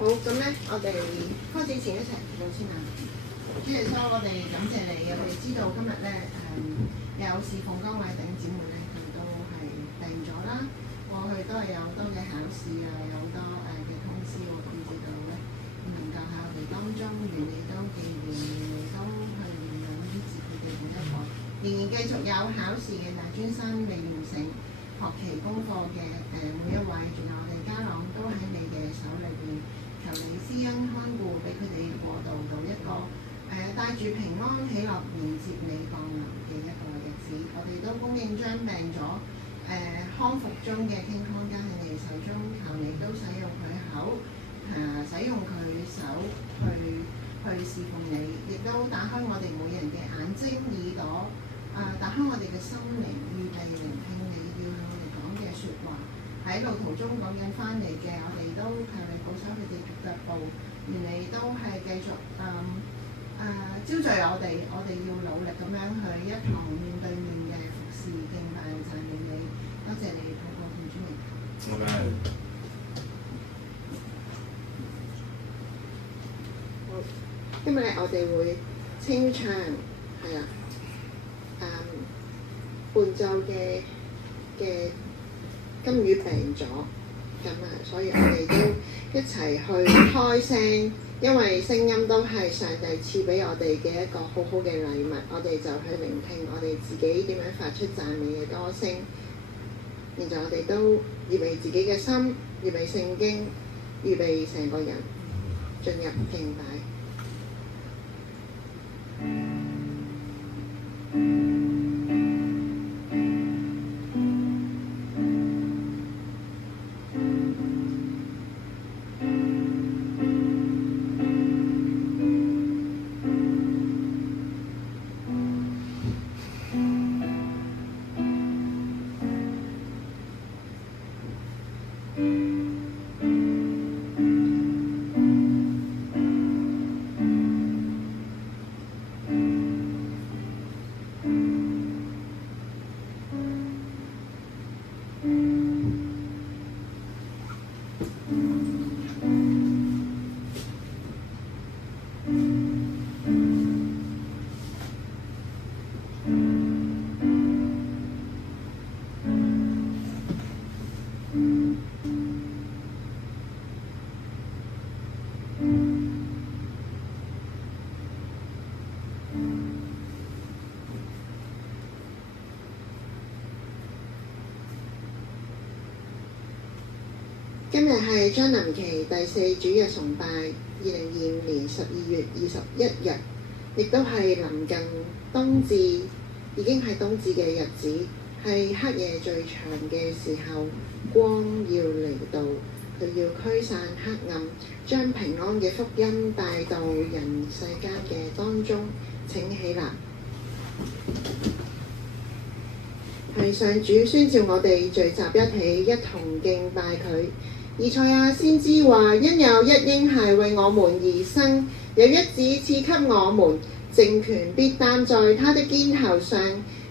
好，咁咧，我哋開始前一齊祈禱先啊。主耶穌，我哋感謝你，我哋知道今日咧有侍奉崗位弟兄姊妹咧，佢都係病咗啦。過去都係有好多嘅考試啊，有好多嘅通知，我唔知道咧，唔能夠喺我哋當中，願你都記念，願你都去憐憫醫治佢哋每一個，仍然繼續有考試嘅，但係專心未完成學期功課嘅每一位，仲有我哋家朗都喺你嘅手裏邊。求你施恩看顧，俾佢哋過渡到一個帶住平安喜樂迎接你降臨嘅一個日子。我哋都供應將病咗康復中嘅傾康交喺你手中，求你都使用佢口使用佢手去侍奉你，亦都打開我哋每人嘅眼睛耳朵，打開我哋嘅心靈，預備聆聽你要向我哋講嘅説話。喺路途中講緊翻嚟嘅，我哋都求你保守佢哋腳步，願你都係繼續招聚我哋要努力咁樣去一堂面對面嘅服侍敬拜讚美你，多謝你透過奉主名求。好，今日咧我哋會清唱係啦，伴奏嘅金魚病咗，咁所以我哋都一齊去開聲，因為聲音都係上帝賜俾我哋嘅一個好好嘅禮物，我哋就去聆聽我哋自己點樣發出讚美嘅歌聲。現在我哋都預備自己嘅心，預備聖經，預備成個人進入敬拜。今日係將臨期第4主日崇拜，2025年12月21日，亦都係臨近冬至，已經係冬至嘅日子，係黑夜最長嘅時候，光要嚟到，佢要驅散黑暗，將平安嘅福音帶到人世間嘅當中。請起立，係上主宣召我哋聚集一起，一同敬拜佢。以賽亞先知話：因有一嬰孩為我們而生，有一子賜給我們，政權必擔在他的肩頭上。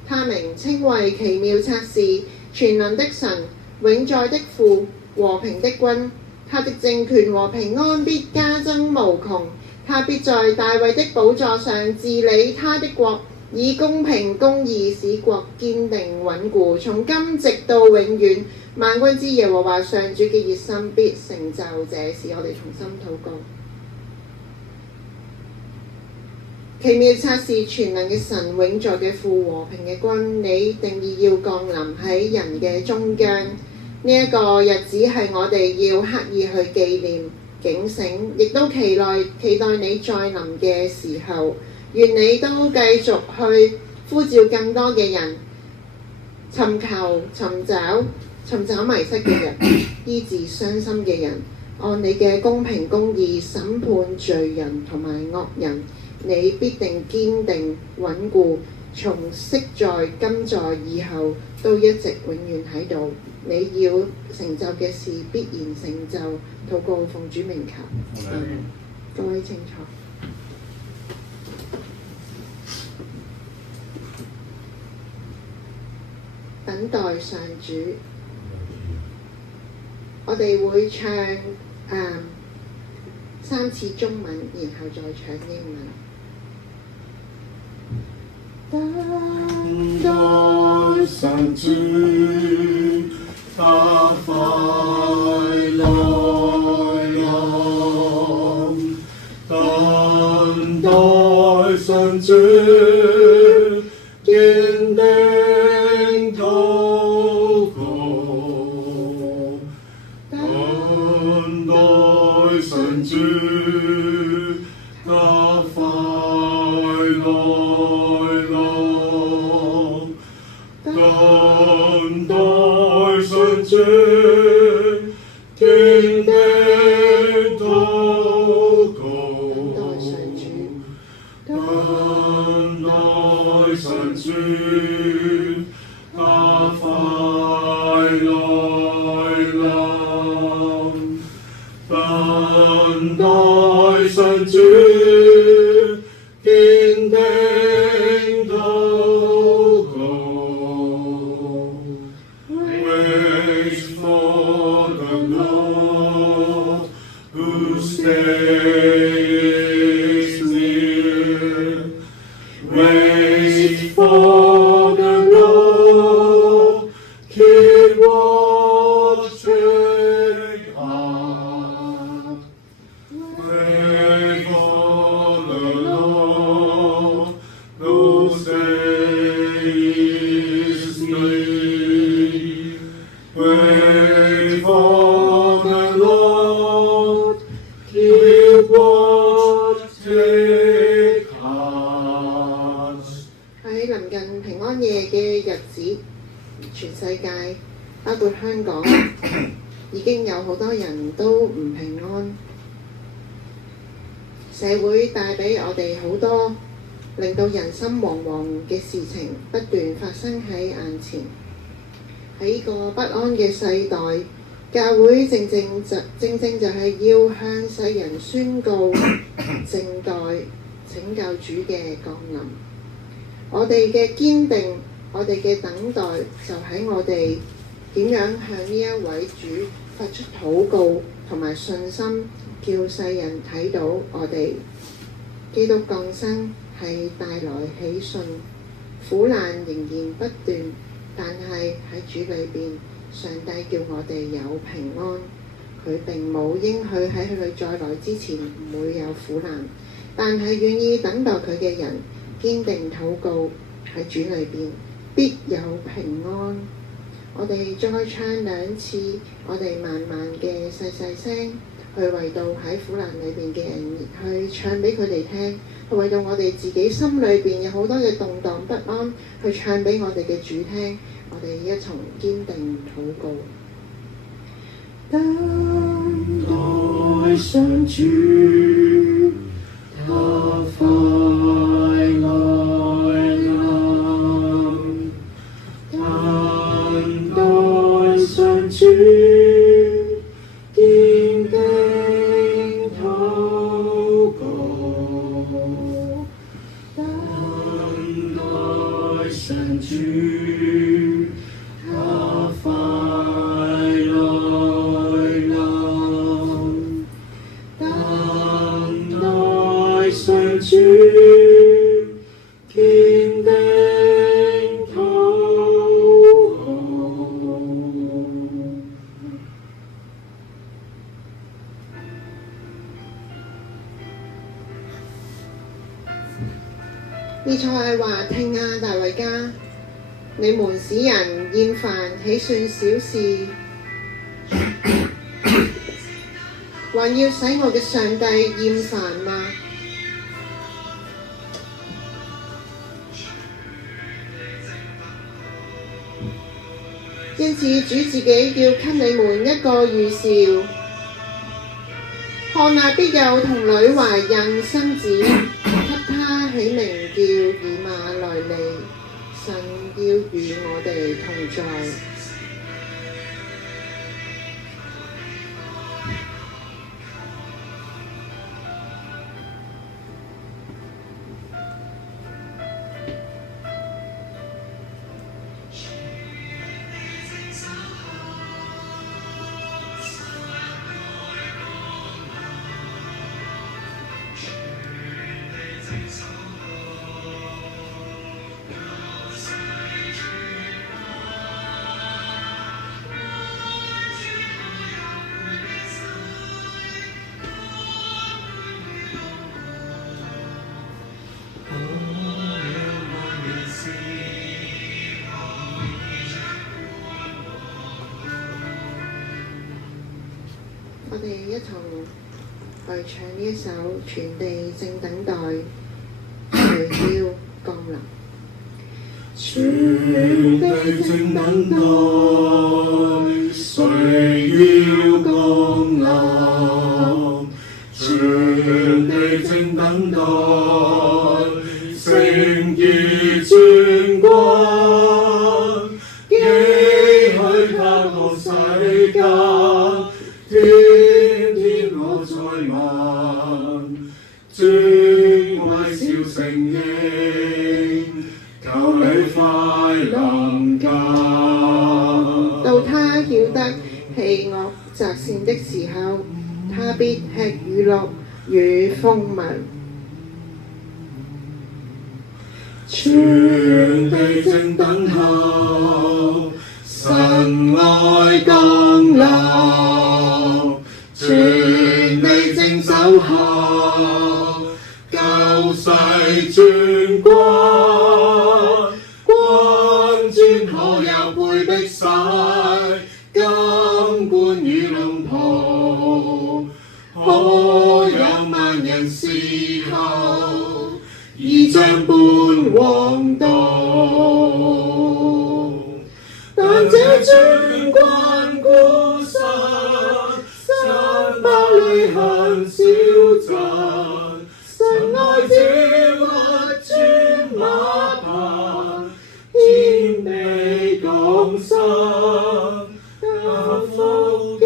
他名稱為奇妙策士、全能的神、永在的父、和平的君。他的政權和平安必加增無窮。他必在大衛的寶座上治理他的國，以公平公義使國堅定穩固，從今直到永遠。萬軍之耶和華上主嘅熱心必成就這事。我哋重新禱告。奇妙策士、全能嘅神、永在嘅父、和平嘅君，你定義要降臨喺人嘅中間。呢一個日子係我哋要刻意去紀念、警醒，亦都期待你再臨嘅時候。願你都繼續去呼召更多嘅人，尋找迷失嘅人，醫治傷心嘅人，按你嘅公平公義審判罪人同埋惡人。你必定堅定穩固，從昔在今在以後都一直永遠喺度。你要成就嘅事必然成就。禱告奉主名求。各位請坐。等待上主，我哋會唱3次中文，然後再唱英文。等待神主，他快來臨，等待神主，堅定禱告，等待神主，他快來臨，等待神主，堅定禱告，等待神主，他快來臨，等待神主，堅定禱告。Wait for the Lord, whose day is near. Wait for the Lord, keep watch, take heart. Wait for the Lord, whose day is near. Wait for the Lord, keep watch, take heart. 喺臨近平安夜嘅日子，全世界包括香港已經有好多人都唔平安，社會帶俾我哋好多令到人心惶惶嘅事情不斷發生喺眼前。喺呢個不安嘅世代，教會正正就係要向世人宣告靜待拯救主嘅降臨。我哋嘅堅定，我哋嘅等待，就喺我哋點樣向呢一位主發出禱告同埋信心，叫世人睇到我哋基督降生係帶來喜訊，苦難仍然不斷，但係喺主裏邊，上帝叫我哋有平安。佢並冇應許喺佢再來之前唔會有苦難，但係願意等待佢嘅人堅定禱告，喺主裏邊必有平安。我哋再唱2次，我哋慢慢嘅細細聲去為到喺苦難裏邊嘅人去唱俾佢哋聽，去為到我哋自己心裏邊有好多嘅動盪不安，去唱俾我哋嘅主聽。我哋一同堅定禱告。等待神主，他快來臨，等待神主，堅定禱告，等待神主，他快來臨，等待神主，堅定禱告。以賽亞話：聽啊，大衛家，你們使人厭煩，豈算小事？還要使我嘅上帝厭煩嗎？因此主自己要給你們一個預兆，看那必有童女懷孕生子，給他起名叫以馬內利，神要與我哋同在。我哋一同去唱呢一首《全地正等待誰要降臨》。全地正等待誰要降臨，全地正等待聖潔尊君，幾許他降世間，天天我在問，尊貴小承認，求你快臨近。到他曉得棄惡擇善的時候，他必吃乳酪與蜂蜜。全地正等候神愛降臨，全地正守候救世尊君，君尊可有配璧洗，金冠與龍袍，可有萬人侍候，衣將般黃道，但這尊君孤身，山百里行小鎮，神愛子屈尊馬棚，天地降生，得福音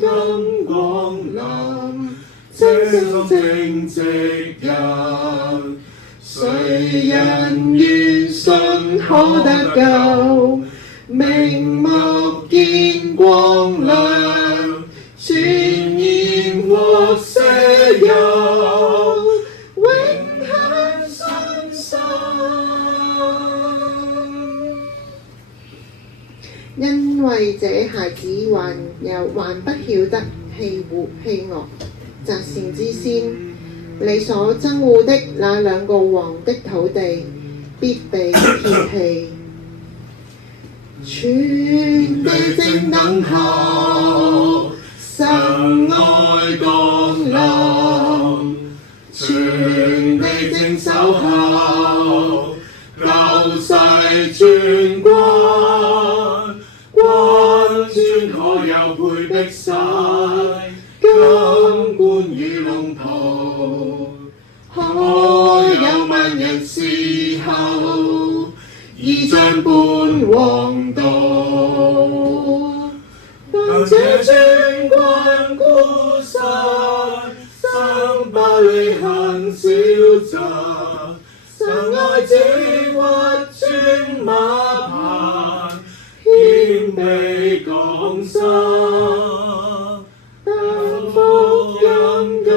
今降臨，清心正直人。誰人願信可得救，明目見光亮，全然獲赦宥，永享新生。因為這孩子還不曉得棄惡擇善之先，你所憎惡的那兩個王的土地必被揭棄。全地正等候神愛降臨，全地正守候救世尊君，君尊可有配璧洗，金冠與龍袍，可有萬人侍候，衣將般黃道，但這尊君孤身，生百里行小鎮，神愛子屈尊馬棚，謙卑降生，得福音今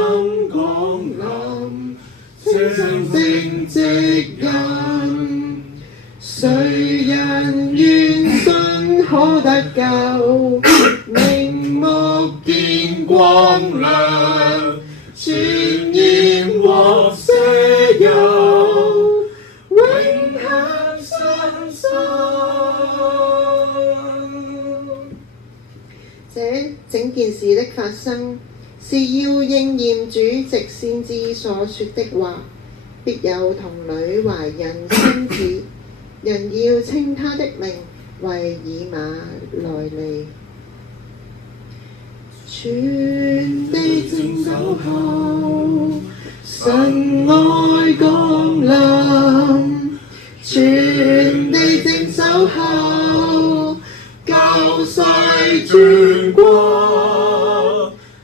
降臨，清心正直人。誰人願信可得救，明目見光亮，全然獲赦宥，永享新生。這整件事的發生，是要應驗主藉先知所說的話，必有童女懷孕生子，人要稱他的名為以馬內利。全地正守候神愛降臨，全地正守候救世尊君，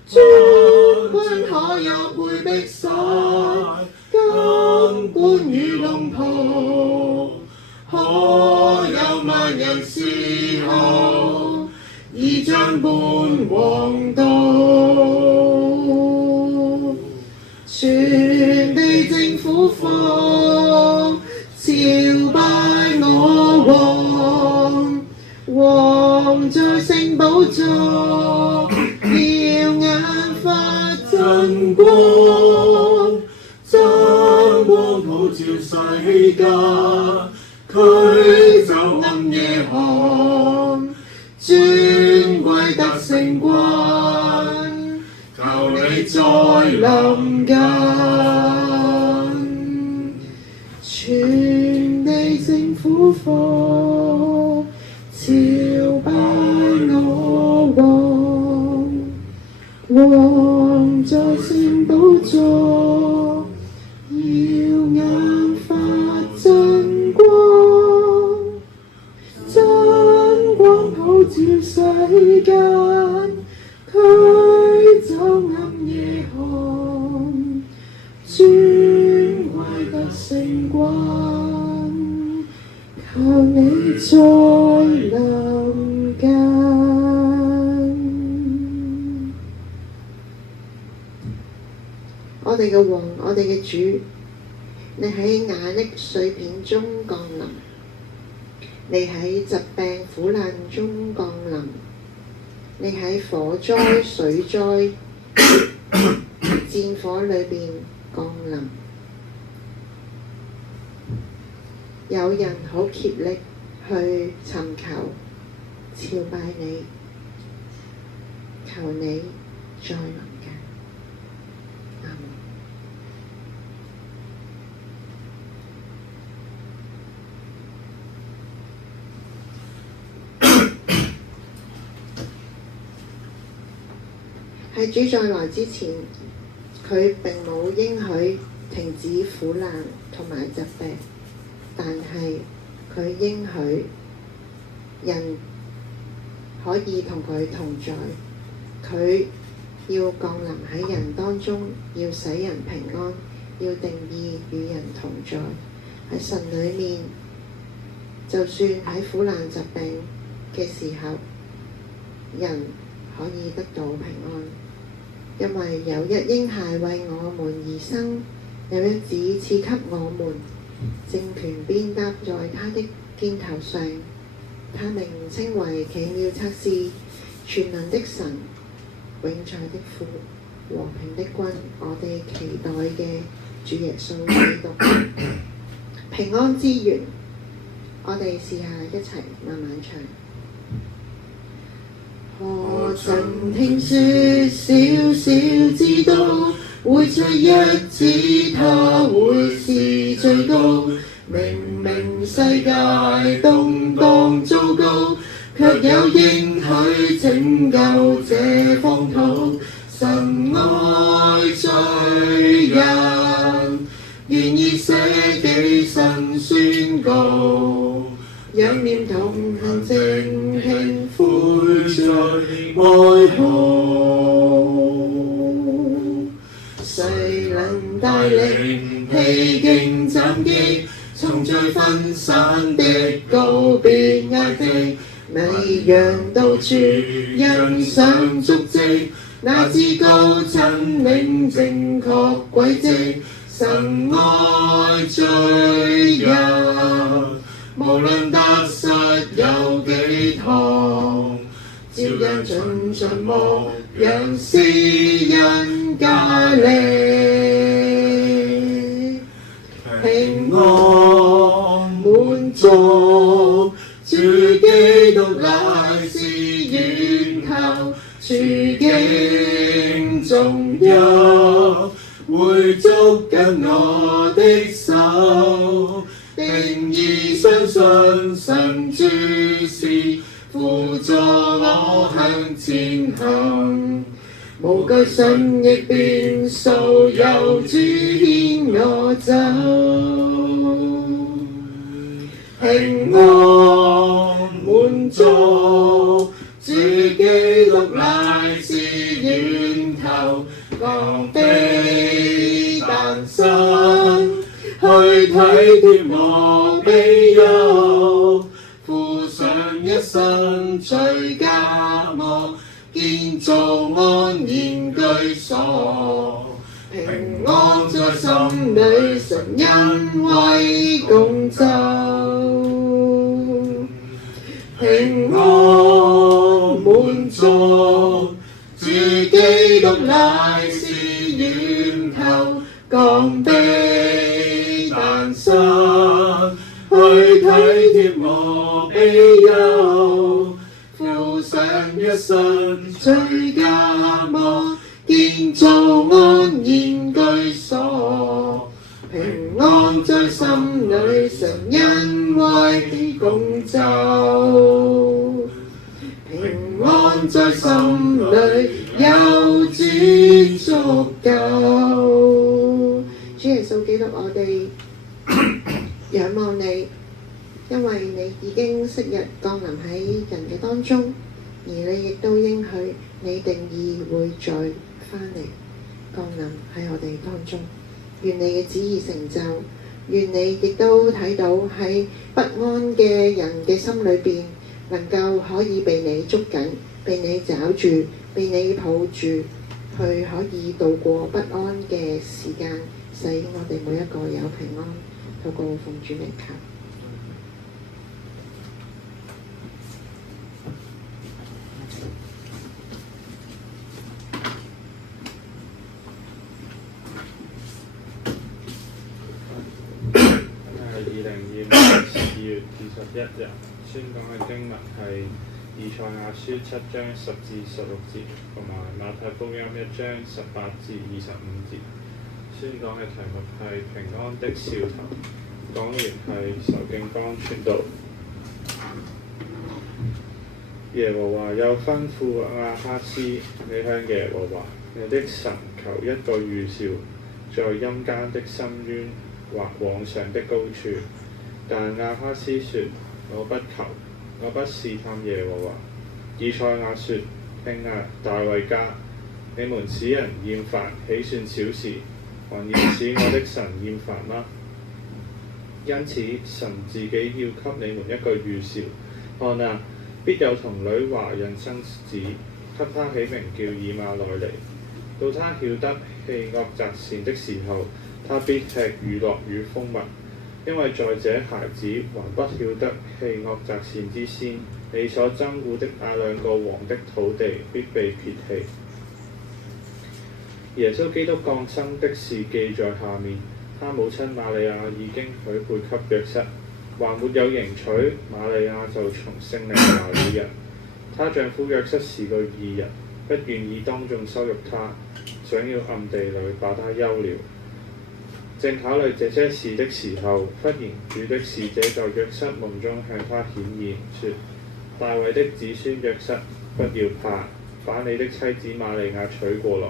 君可有配璧洗，金冠與龍袍，可有萬人侍候，衣將般黃道，全地正苦況，朝拜我王，王在聖寶座，耀眼發真光，真光普照世間，驅走暗夜寒，尊貴得勝軍，你再臨近，全地聖苦課，朝拜我王在聖寶座，耀眼發真光，真光普照世間，驅走暗夜寒，尊貴得勝君，求你再臨近。我哋嘅王，我哋嘅主，你喺瓦礫碎片中降臨，你喺疾病苦難中降臨，你喺火災水災戰火裏邊降臨。有人好竭力去尋求朝拜你，求你再臨近。阿門。喺主再來之前，佢並冇應許停止苦難同埋疾病，但係佢應許人可以同佢同在，佢要降臨喺人當中，要使人平安，要定義與人同在。喺神裡面，就算喺苦難疾病嘅時候，人可以得到平安。因為有一嬰孩為我們而生，有一子賜給我們，政權便搭在他的肩頭上。他名稱為奇妙策士、全能的神、永在的父、和平的君。我哋期待嘅主耶穌基督，平安之源。我哋試下一齊慢慢唱。何曾聽說，小小知道，會出一子，他會是最高。明明世界動盪糟糕，卻有應許拯救這荒土。神愛罪人，願意捨己身宣告。仰念同行正興悔罪哀號，誰能帶領披荊斬棘，從最分散的告別壓迫，迷羊到處欣賞足跡，那至高真領正確軌跡。神愛罪人，無論得失有幾痛，照樣盡牧養施恩加力，平安滿足。主基督乃是源頭，處境中有會捉緊我的手，定義相信神主是輔助我向前行，無懼順逆變數，有主牽我走。平安滿足，主基督乃是源頭，降卑誕生，去體貼我悲憂，負上一生罪加惡，建造安然居所。平安在心裏，神恩惠共奏。平安滿足，主基督乃是源頭，降卑誕生，去體貼我悲憂，負上一生罪加惡，建造安然居所。平安在心裏，神恩惠共奏。平安在心裏，有主足夠。主耶穌基督，我哋仰望你，因為你已經昔日降臨喺人嘅當中，而你亦都應許你定義會再返嚟降臨喺我哋當中。願你嘅旨意成就，願你亦都睇到喺不安嘅人嘅心裏邊，能夠可以被你捉緊，被你抓住，被你抱住，去可以度過不安嘅時間，使我哋每一個有平安。透過奉主名求。2025年2月21日宣講嘅經文係以賽亞書7章10至16節，同埋馬太福音1章18至25節。宣講嘅題目係平安的兆頭，講員係仇敬邦傳道。耶和華又吩咐亞哈斯，你向耶和華你的神求一個預兆，在陰間的深淵或往上的高處。但亞哈斯說：我不求，我不試探耶和華。以賽亞說：聽啊，大衛家，你們使人厭煩，豈算小事？還要使我的神厭煩嗎？因此，神自己要給你們一個預兆。看啊，必有童女懷孕生子，給他起名叫以馬內利。到他曉得棄惡擇善的時候，他必吃乳酪與蜂蜜。因為在這孩子還不曉得棄惡擇善之先，你所憎惡的那兩個王的土地必被撇棄。耶穌基督降生的事記在下面，他母親瑪利亞已經許配給約瑟，還沒有迎娶，瑪利亞就從聖靈懷了孕。她丈夫約瑟是個義人，不願意當眾羞辱她，想要暗地裏把她休了。正考慮這些事的時候，忽然主的使者在約瑟夢中向他顯現，說：大衛的子孫約瑟，不要怕，把你的妻子瑪利亞娶過來，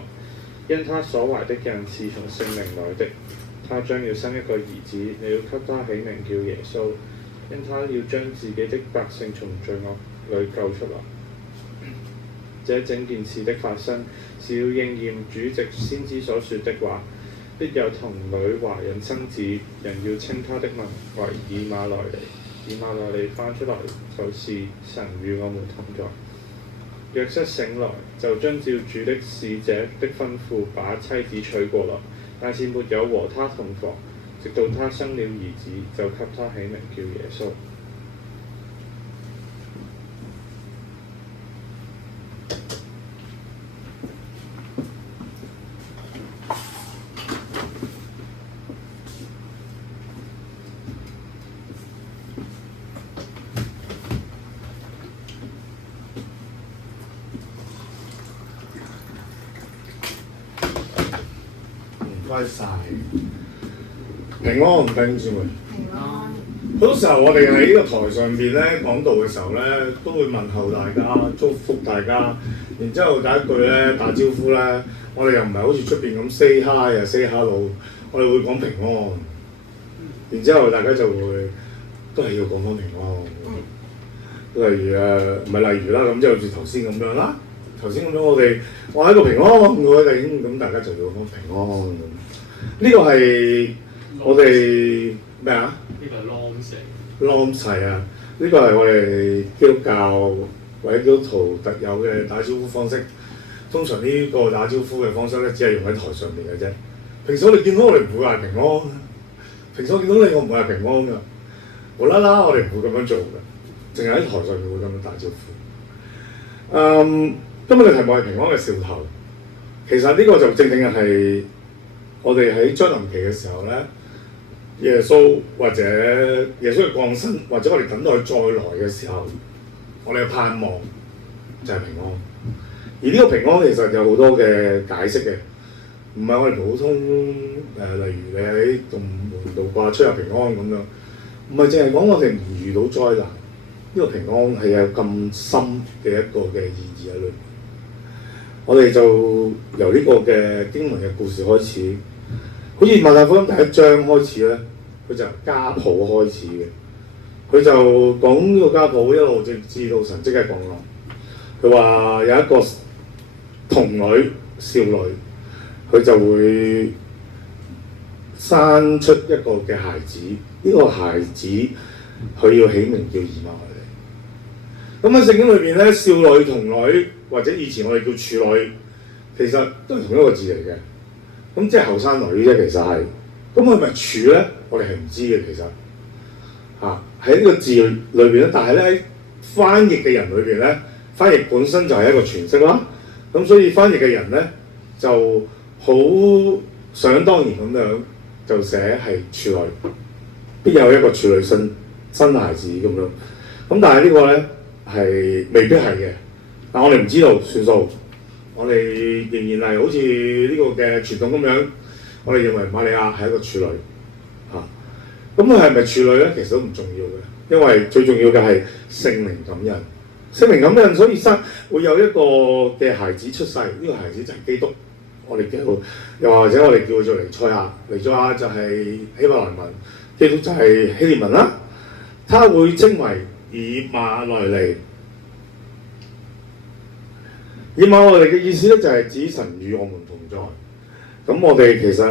因他所懷的孕是從聖靈來的。他將要生一個兒子，你要給他起名叫耶穌，因他要將自己的百姓從罪惡裏救出來。這整件事的發生，是要應驗主藉先知所說的話。必有童女懷孕生子，人要稱他的名為以馬內利。以馬內利翻出來就是神與我們同在。約瑟醒來，就遵照主的使者的吩咐，把妻子娶過來，但是沒有和他同房，直到他生了兒子，就給他起名叫耶穌。唔該晒，平安弟兄姊妹。平安。好多時候我哋喺呢個台上邊咧講道嘅時候咧，都會問候大家、祝福大家，然之後第一句咧打招呼咧，我哋又唔係好似出邊咁 say hi 啊 say hello， 我哋會講平安，然之後大家就會都係要講翻平安。例如唔係例如啦，咁即係好似頭先咁樣啦。頭先咁樣我喺個平安各位弟兄，咁大家就要講平安咁。呢個係我哋咩啊？呢個係 long 係啊！呢個係我哋基督教或者基督徒特有嘅打招呼方式。通常呢個打招呼嘅方式咧，只係用喺台上面嘅啫。平時我哋見到我哋唔會話平安，平時我見到你我唔會話平安㗎。無啦啦我哋唔會咁樣做嘅，淨係喺台上面會咁樣打招呼。今日嘅題目係平安嘅兆頭。其實呢個就正正係我哋喺將臨期嘅時候咧，耶穌或者耶穌嘅降生，或者我哋等待佢再來嘅時候，我哋嘅盼望就係平安。而呢個平安其實有好多嘅解釋嘅，唔係我哋普通例如你喺洞門度掛出入平安咁樣，唔係淨係講我哋唔遇到災難，呢個平安係有咁深嘅一個嘅意義喺裏面。我哋就由呢個嘅經文嘅故事開始，好似馬太福音第1章開始咧，佢就由家譜開始嘅，佢就講呢個家譜一路直至到神蹟嘅降臨。佢話有一個童女少女，佢就會生出一個嘅孩子，呢個孩子佢要起名叫以馬內利。咁喺聖經裏邊咧，少女、童女或者以前我哋叫處女，其實都係同一個字嚟嘅。咁即係後生女啫，其實係。咁係咪處咧？我哋係唔知嘅，其實喺呢個字裏邊咧，但係咧喺翻譯嘅人裏邊咧，翻譯本身就係一個詮釋啦。咁所以翻譯嘅人咧就好想當然咁樣就寫係處女，必有一個處女生孩子咁樣。咁但係呢個咧係未必係嘅，但我哋唔知道算數。我哋仍然係好似呢個嘅傳統咁樣，我哋認為瑪利亞係一個處女咁佢係咪處女咧？其實都唔重要嘅，因為最重要嘅係聖靈感孕。聖靈感孕，所以會有一個嘅孩子出世，呢個孩子就係基督。我哋叫又或者我哋叫佢做彌賽亞，彌賽亞就係希伯來文，基督就係希臘文啦。他會稱為以馬內利。以馬內利嘅意思咧就係指神與我們同在。咁我哋其實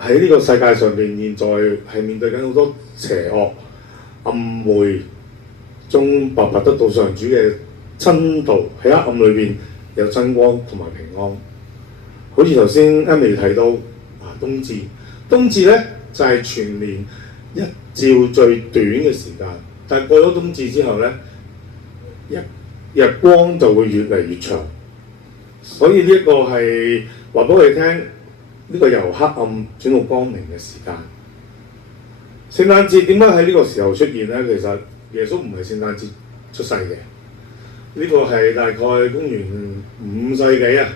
喺呢個世界上邊，現在係面對緊好多邪惡、暗昧中，白白得到上主嘅真道，喺黑暗裏邊有真光同埋平安。好似頭先 Emily 提到冬至，冬至咧就係全年日照最短嘅時間，但係過咗冬至之後咧，日光就會越嚟越長。所以呢一個係話俾我哋聽，呢個由黑暗轉到光明嘅時間。聖誕節點解喺呢個時候出現咧？其實耶穌唔係聖誕節出世嘅，呢個係大概公元5世紀啊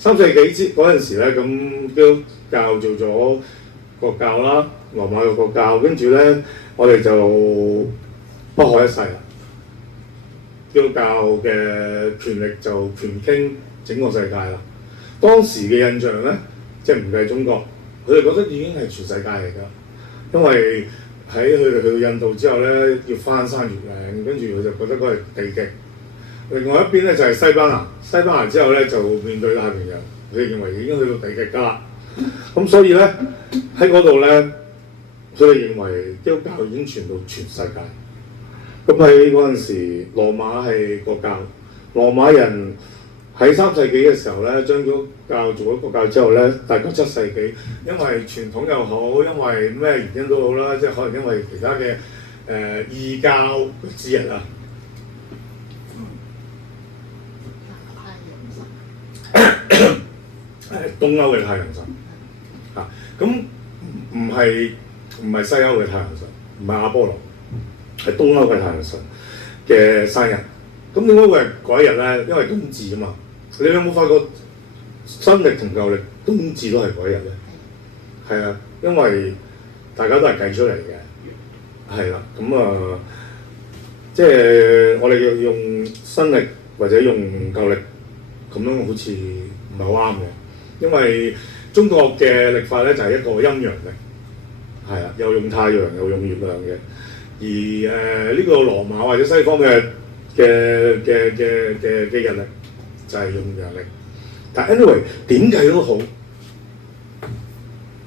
，3世紀之嗰陣時咧，咁基督教做咗國教啦，羅馬嘅國教，跟住咧我哋就不可一世啦。基督教嘅權力就權傾整個世界啦。當時嘅印象咧，即係唔計中國，佢哋覺得已經係全世界嚟㗎。因為喺佢哋去到印度之後咧，要翻山越嶺，跟住佢就覺得嗰係地極。另外一邊咧就係西班牙，西班牙之後咧就面對太平洋，佢哋認為已經去到地極㗎啦。咁所以咧喺嗰度咧，佢哋認為基督教已經傳到全世界。咁喺嗰陣時，羅馬係國教，羅馬人喺3世紀嘅時候咧，將基督教做咗國教之後咧，大概7世紀，因為傳統又好，因為咩原因都好啦，即係可能因為其他嘅異教之人啊。東歐嘅太陽神咁唔係西歐嘅太陽神，唔係阿波羅，係東歐嘅太陽神嘅生日。咁點解會係嗰一日咧？因為冬至啊嘛。你有冇發覺新曆同舊曆冬至都係嗰一日咧？係啊，因為大家都係計出嚟嘅，係啦。咁即係我哋要用新曆或者用舊曆，咁樣好似唔係好啱嘅。因為中國嘅曆法咧就係一個陰陽曆，係啊，又用太陽又用月亮嘅。而呢個羅馬或者西方嘅日曆就係用陽曆。但 anyway 點計都好，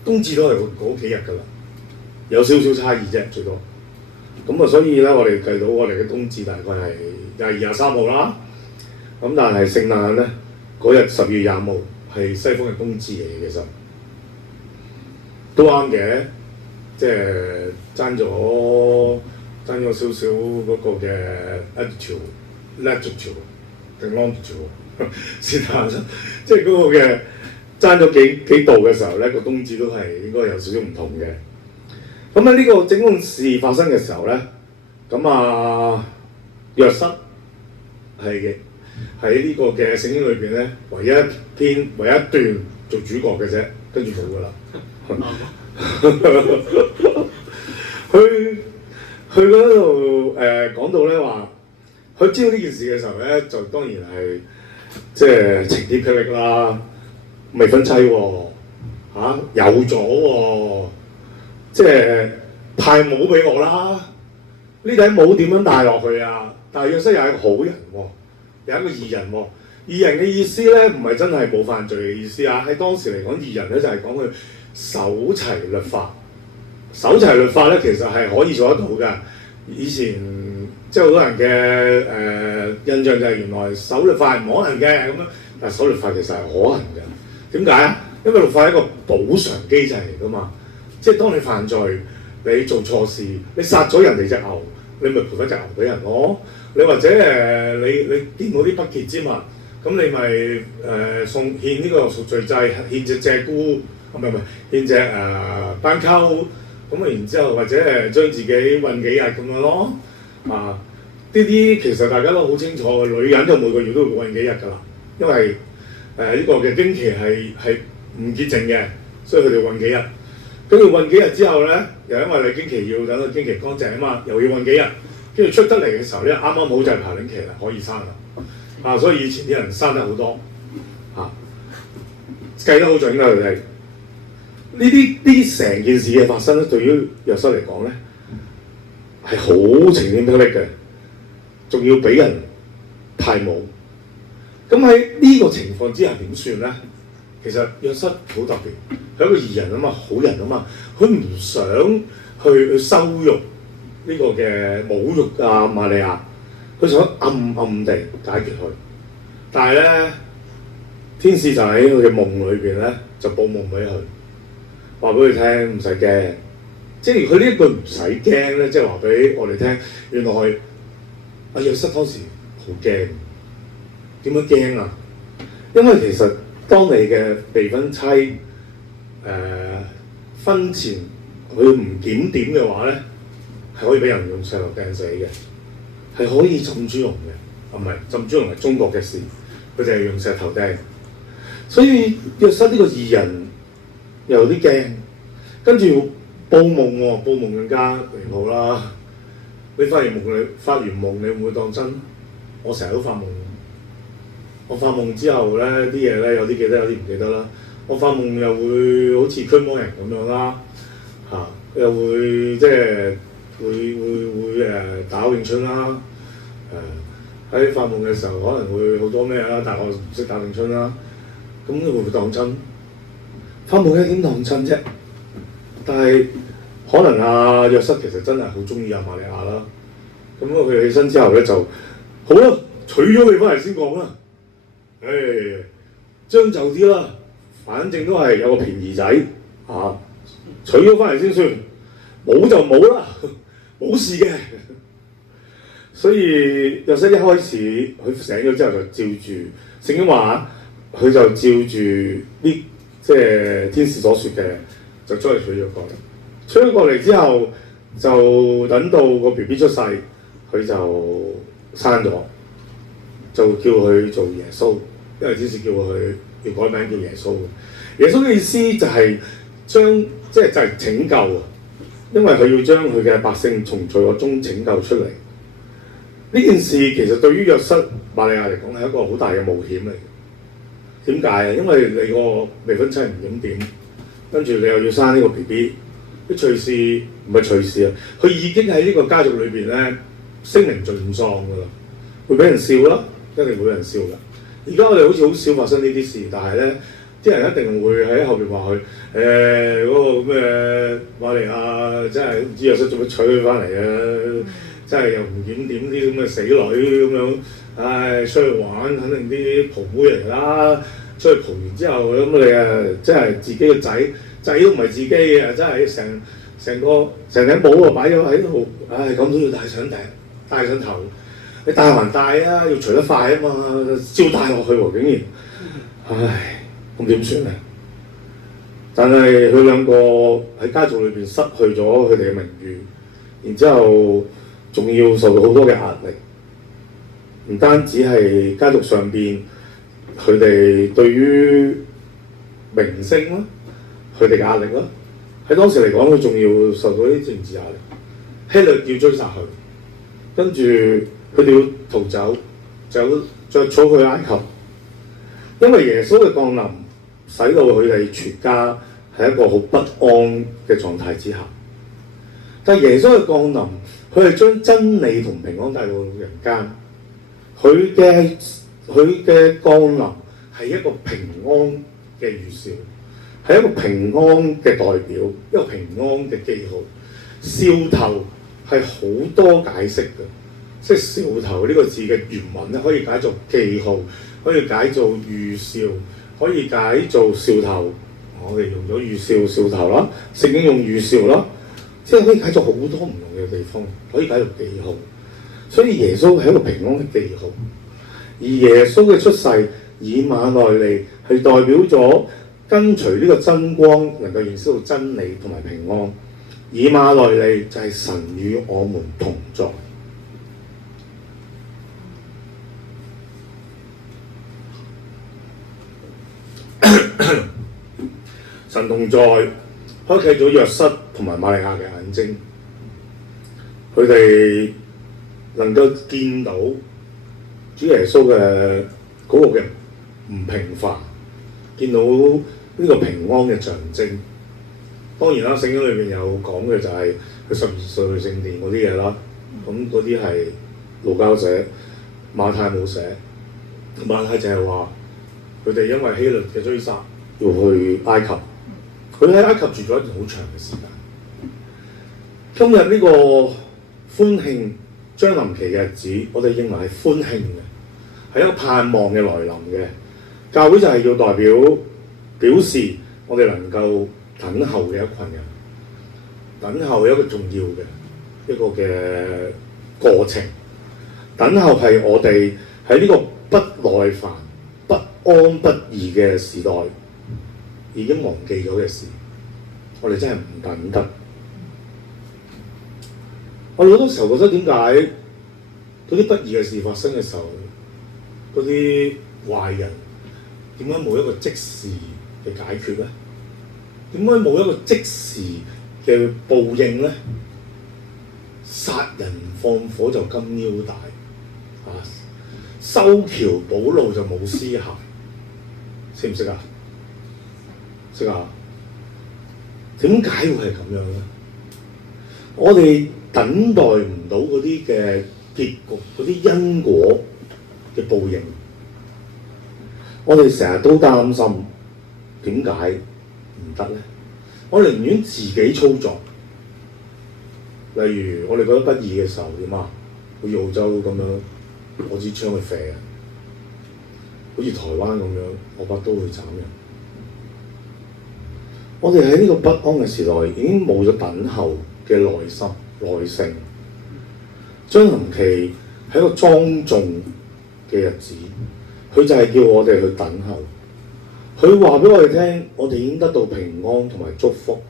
冬至都係嗰幾日㗎啦，有少少差異啫，最多。咁所以咧，我哋計到我哋嘅冬至大概係22、23號啦。咁但係聖誕咧嗰日12月20號係西方嘅冬至嚟嘅，其實都啱嘅，即係爭咗少少嗰個嘅 latitude 定 longitude 先得，即係嗰個嘅爭咗幾度嘅時候咧，個冬至都係應該有少少唔同嘅。咁喺呢個整件事發生嘅時候咧，咁約瑟係嘅喺呢個嘅聖經裏邊咧，唯一一段做主角嘅啫，跟住冇噶啦。佢嗰度講到咧話，佢知道呢件事嘅時候咧，就當然係即係晴天霹靂啦，未婚妻喎、有咗喎，即係派帽俾我啦。呢頂帽點樣戴落去啊？但係約瑟又係一個好人喎，有一個義人喎。義人嘅意思咧，唔係真係冇犯罪嘅意思啊！喺當時嚟講，義人咧就係講佢守齊律法。守齊律法咧，其實係可以做得到㗎。以前即係好多人嘅印象就係原來守律法係唔可能嘅咁樣，但係守律法其實係可能嘅。點解啊？因為律法係一個補償機制嚟㗎嘛。即係當你犯罪，你做錯事，你殺咗人哋隻牛，你咪賠翻隻牛俾人咯。你或者你見到啲不潔之物，咁你咪獻呢個贖罪祭，獻隻鷓鴣，唔係獻隻斑鳩。咁啊，然之後或者將自己韞幾日咁樣咯，呢啲其實大家都好清楚，女人就每個月都會韞幾日㗎啦，因為呢個嘅經期係唔潔淨嘅，所以佢哋韞幾日。跟住韞幾日之後咧，又因為你經期要等到經期乾淨啊嘛，又要韞幾日，跟住出得嚟嘅時候咧，啱啱好就係排卵期啦，可以生啦。所以以前啲人生得好多，計得好準㗎佢哋。呢啲成件事嘅發生咧，對於約瑟嚟講咧，係好晴天霹靂嘅，仲要俾人派帽。咁喺呢個情況之下點算咧？其實約瑟好特別，係一個義人啊嘛，好人啊嘛，佢唔想去羞辱呢個嘅侮辱瑪利亞，佢想暗暗地解決佢。但係咧，天使就喺佢嘅夢裏邊咧，就報夢俾佢。話俾佢聽唔使驚，即係佢呢一句唔使驚咧，即係話俾我哋聽，原來阿約瑟當時好驚。點樣驚啊？因為其實當你嘅未婚妻婚前佢唔檢點嘅話咧，係可以俾人用石頭掟死嘅，係可以浸豬籠嘅，唔係浸豬籠係中國嘅事，佢哋係用石頭掟。所以約瑟呢個義人又有啲驚，跟住報夢喎，報夢更加離譜啦！你發完夢你會唔會當真？我成日都發夢，我發夢之後咧，啲嘢咧有啲記得，有啲唔記得啦。我發夢又會好似驅魔人咁樣啦，又會即係會打詠春啦，喺發夢嘅時候可能會好多咩啦，但係我唔識打詠春啦。咁你會唔會當真？發夢一點當真啫？但係可能約瑟其實真係好中意瑪利亞啦。咁佢起身之後咧就好啦，娶咗佢翻嚟先講啦。將就啲啦，反正都係有個便宜仔娶咗翻嚟先算，冇就冇啦，冇事嘅。所以約瑟一開始佢醒咗之後就照住聖經話，佢就照住呢即係天使所說嘅，就將佢娶咗過嚟。娶咗過嚟之後，就等到個 BB 出世，佢就生咗，就叫佢做耶穌，因為天使叫佢要改名叫耶穌。耶穌嘅意思就係就係拯救啊，因為佢要將佢嘅百姓從罪惡中拯救出嚟。呢件事其實對於約瑟瑪利亞嚟講係一個好大嘅冒險嚟。點解啊？因為你個未婚妻唔檢點，跟住你又要生呢個 BB， 啲隨時唔係隨時啊，佢已經喺呢個家族裏邊咧聲名盡喪㗎啦，會俾人笑啦，一定會俾人笑㗎。而家我哋好似好少發生呢啲事，但係咧啲人一定會喺後邊話佢嗰個咩瑪利亞真係唔知約瑟做乜娶佢翻嚟啊！真係又唔檢點啲咁嘅死女咁樣。出去玩肯定啲蒲妹嚟啦，出去蒲完之後咁你真係自己個仔都唔係自己嘅，真係成頂帽擺咗喺度，咁都要戴上頭，你戴還戴啊，要除得快啊嘛，照戴落去喎，竟然，咁點算咧？但係佢兩個喺家族裏邊失去咗佢哋嘅名譽，然之後仲要受到好多嘅壓力。唔單止係家族上邊佢哋對於名聲啦，佢哋嘅壓力啦，喺當時嚟講，佢仲要受到啲政治壓力，希律要追殺佢，跟住佢哋要逃走，着草去埃及，因為耶穌嘅降臨，使到佢哋全家係一個好不安嘅狀態之下。但係耶穌嘅降臨，佢係將真理同平安帶到人間。佢嘅降臨係一個平安嘅預兆，係一個平安嘅代表，一個平安嘅記號。兆頭係好多解釋嘅，即係兆頭呢個字嘅原文咧，可以解做記號，可以解做預兆，可以解做兆頭。我哋用咗預兆兆頭啦，聖經用預兆啦，即係可以解做好多唔同嘅地方，可以解做記號。所以耶穌係一個平安嘅記號，而耶穌嘅出世以馬內利係代表咗跟隨呢個真光，能夠認識到真理同埋平安。以馬內利就係神與我們同在。神同在，開啟咗約瑟同埋瑪利亞嘅眼睛，佢哋能夠見到主耶穌嘅嗰個嘅唔平凡，見到呢個平安嘅象徵。當然啦，聖經裏邊有講嘅就係佢12歲去聖殿嗰啲嘢啦，咁嗰啲係路加寫，馬太冇寫。馬太就係話佢哋因為希律嘅追殺要去埃及，佢喺埃及住咗一段好長嘅時間。今日呢個歡慶將臨期嘅日子，我哋認為係歡慶嘅，係一個盼望嘅來臨嘅。教會就係要代表示我哋能夠等候嘅一群人，等候一個重要嘅一個嘅過程。等候係我哋喺呢個不耐煩、不安不義嘅時代已經忘記咗嘅事，我哋真係唔等得。我哋好多時候覺得點解嗰啲不義嘅事發生嘅時候，嗰啲壞人點解冇一個即時嘅解決咧？點解冇一個即時嘅報應咧？殺人放火就金腰帶，修橋補路就冇屍骸，識唔識啊？識啊？點解會係咁樣咧？我哋等待唔到嗰啲嘅結局，嗰啲因果嘅報應。我哋成日都擔心，點解唔得咧？我寧願自己操作。例如我哋覺得不義嘅時候點啊？好似澳洲咁樣攞支槍去射人，好似台灣咁樣攞把刀去斬人。我哋喺呢個不安嘅時代已經冇咗等候嘅耐心、耐性。將臨期係一個莊重嘅日子，佢就係叫我哋去等候。佢話俾我哋聽，我哋已經得到平安同埋祝福。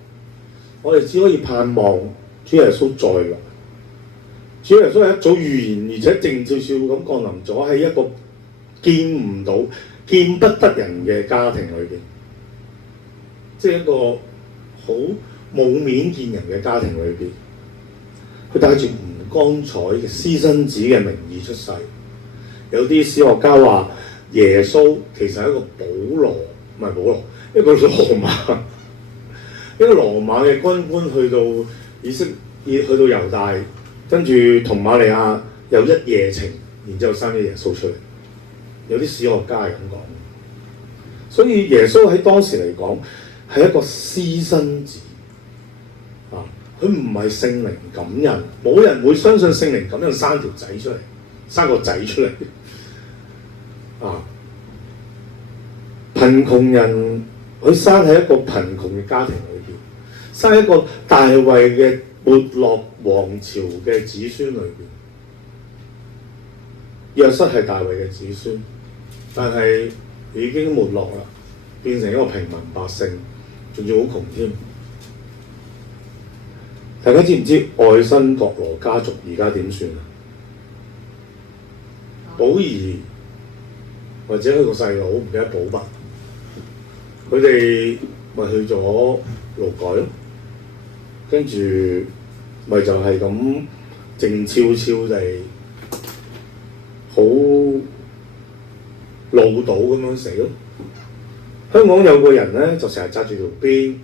我哋只可以盼望主耶穌再來。主耶穌係一早預言，而且靜悄悄咁降臨咗喺一個見唔到、見不得人嘅家庭裏邊，即係一個好冇面見人嘅家庭裏邊。佢帶住唔光彩嘅私生子嘅名義出世。有啲史學家話耶穌其實係一個一個羅馬嘅軍官去到以色列，去到猶大，跟住同瑪利亞有一夜情，然之後生咗耶穌出嚟。有啲史學家係咁講，所以耶穌喺當時嚟講係一個私生子啊！佢唔係聖靈感人，冇人會相信聖靈感人生條仔出嚟，生個仔出嚟啊！貧窮人佢生喺一個貧窮嘅家庭裏邊，生喺一個大衛嘅沒落王朝嘅子孫裏邊。約瑟係大衛嘅子孫，但係已經沒落啦，變成一個平民百姓，仲要好窮添。大家知唔知愛新覺羅家族而家點算啊？寶兒或者佢個細佬唔記得寶吧，佢哋咪去咗勞改咯，跟住咪就係咁靜悄悄地好潦倒咁樣死咯。香港有個人咧就成日紮住條辮，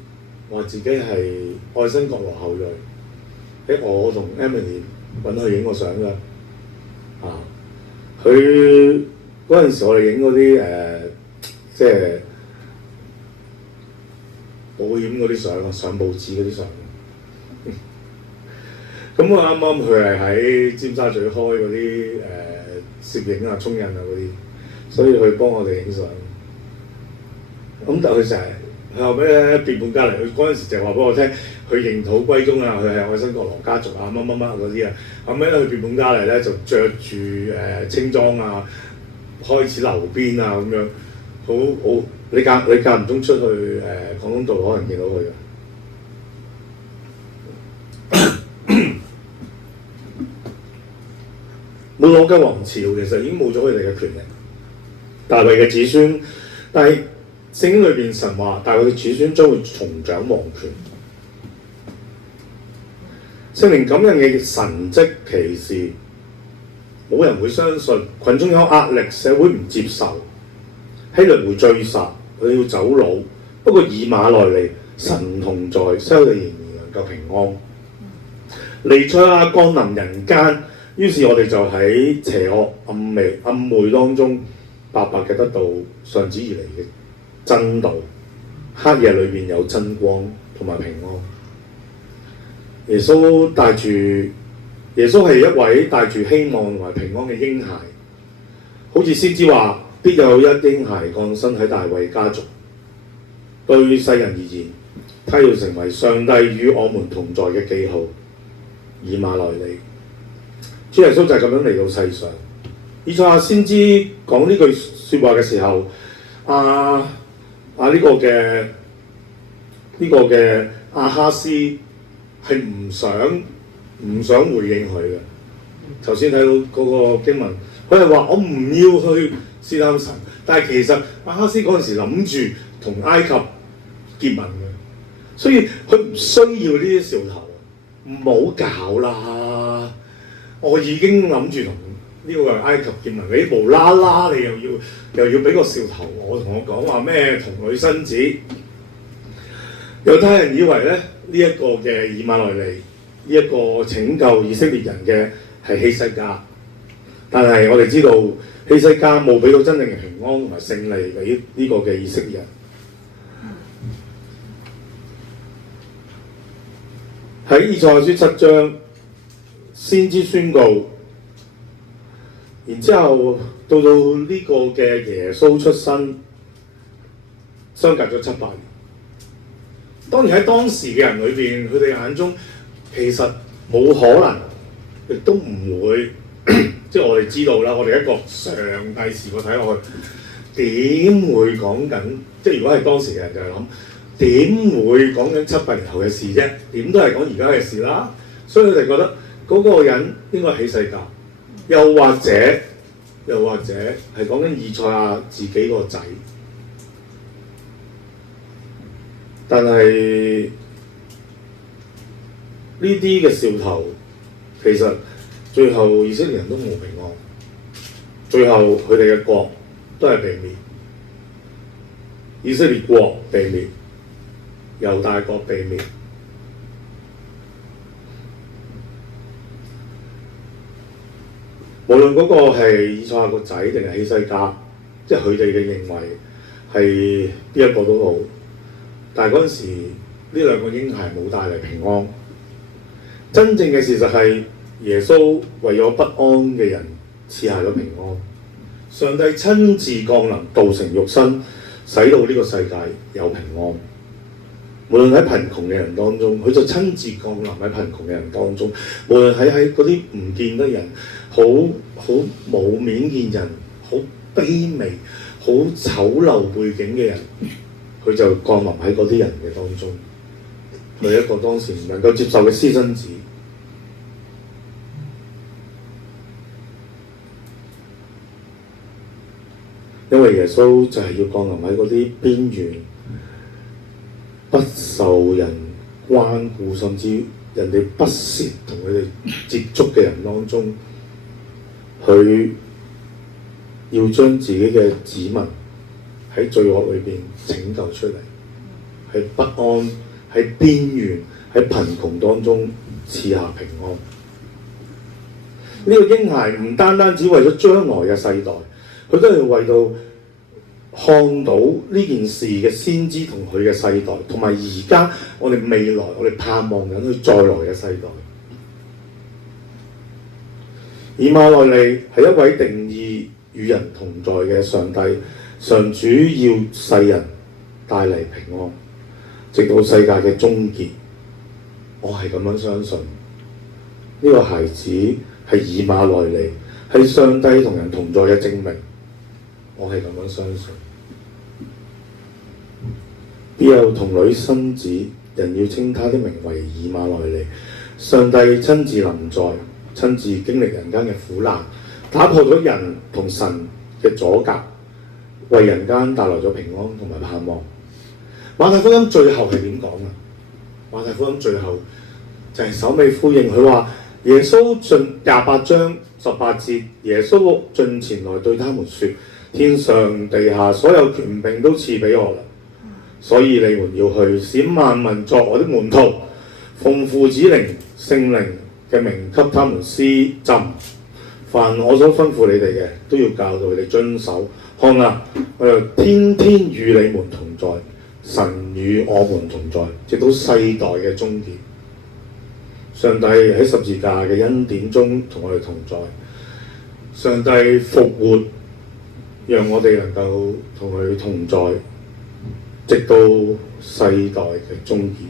話自己係愛新覺羅後裔，喺我同 Emily 揾佢影過相㗎。佢嗰陣時我哋影嗰啲即係保險嗰啲相，上報紙嗰啲相。咁我啱啱佢係喺尖沙咀開嗰啲攝影啊、沖印啊嗰啲，所以佢幫我哋影相。咁但係佢成日，佢後尾咧變本加厲，佢嗰陣時就話俾我聽，佢認土歸宗啊，佢係愛新覺羅家族啊，乜乜乜嗰啲啊。後尾咧佢變本加厲咧，就着住青裝啊，開始留辮啊咁樣，好你間唔中出去廣東道可能見到佢嘅。冇攞嘅王朝其實已經冇咗佢哋嘅權力，大衛嘅子孫，但係聖經裏邊神話大衛嘅子孫將會重掌王權。聖靈感應嘅神蹟奇事，冇人會相信，群眾有壓力，社會唔接受，希律會追殺，佢要走佬。不過以馬內利，神同在，所以佢哋仍然能夠平安。彌賽亞降臨人間，於是我哋就喺邪惡暗昧當中，白白嘅得到上主而嚟嘅真道。黑夜裏邊有真光同埋平安。耶穌係一位帶住希望同埋平安嘅嬰孩，好似先知話，必有一嬰孩降生喺大衛家族。對世人而言，他要成為上帝與我們同在嘅記號。以馬內利，主耶穌就係咁樣嚟到世上。以賽亞先知講呢句説話嘅時候，呢個嘅亞哈斯係唔想回應佢嘅。頭先睇到嗰個經文，佢係話我唔要去試探神，但係其實亞哈斯嗰陣時諗住同埃及結盟嘅，所以佢唔需要呢啲兆頭。唔好搞啦！我已經諗住同呢個埃及結盟，你無啦啦你又要俾個兆頭我，同我講話咩童女生子？猶太人以為咧呢一個嘅以馬內利，呢一個拯救以色列人嘅係希西家，但係我哋知道希西家冇俾到真正嘅平安同埋勝利俾呢個嘅以色列人。喺以賽亞書7章，先知宣告，然之後到呢個嘅耶穌出生，相隔咗700年。當然喺當時嘅人裏邊，佢哋眼中其實冇可能，亦都唔會，即係我哋知道啦。我哋一個上帝視角睇落去，點會講緊？即係如果係當時嘅人就係諗。點會講緊700年後嘅事啫？點都係講而家嘅事啦。所以佢哋覺得嗰個人應該起世教，又或者係講緊以賽亞自己個仔。但係呢啲嘅兆頭，其實最後以色列人都冇平安，最後佢哋嘅國都係被滅，以色列國被滅。猶大國被滅，無論嗰個係以賽亞個仔定係希西家，即係佢哋嘅認為係邊一個都好，但係嗰陣時呢兩個嬰孩冇帶嚟平安。真正嘅事實係耶穌為咗不安嘅人賜下咗平安，上帝親自降臨，道成肉身，使到呢個世界有平安。無論喺貧窮嘅人當中，佢就親自降臨喺貧窮嘅人當中；無論喺嗰啲唔見得人、好冇面見人、好卑微、好醜陋背景嘅人，佢就降臨喺嗰啲人嘅當中。佢係一個當時唔能夠接受嘅私生子。耶穌就係要降臨喺嗰啲邊緣、不受人關顧，甚至人哋不屑同佢哋接觸嘅人當中，佢要將自己嘅子民喺罪惡裏邊拯救出嚟，喺不安、喺邊緣、喺貧窮當中賜下平安。呢個嬰孩唔單單只為咗將來嘅世代，佢都係為到看到呢件事嘅先知同佢嘅世代，同埋而家我哋未來我哋盼望緊佢再來嘅世代。以馬內利係一位定義與人同在嘅上帝，上主要世人帶嚟平安，直到世界嘅終結。我係咁樣相信呢個孩子係以馬內利，係上帝同人同在嘅證明。我係咁樣相信。必有童女生子，人要稱他的名為以馬內利。上帝親自臨在，親自經歷人間嘅苦難，打破咗人同神嘅阻隔，為人間帶來咗平安同埋盼望。馬太福音最後係點講啊？馬太福音最後就係首尾呼應，佢話耶穌進28章18節，耶穌進前來對他們說：天上地下所有權柄都賜俾我啦，所以你們要去，使萬民作我的門徒，奉父子靈聖靈嘅名給他們施浸，凡我所吩咐你哋嘅，都要教導佢哋遵守。看啊，我又天天與你們同在，神與我們同在，直到世代嘅終結。上帝喺十字架嘅恩典中同我哋同在，上帝復活，讓我哋能夠同佢同在，直到世代嘅終結。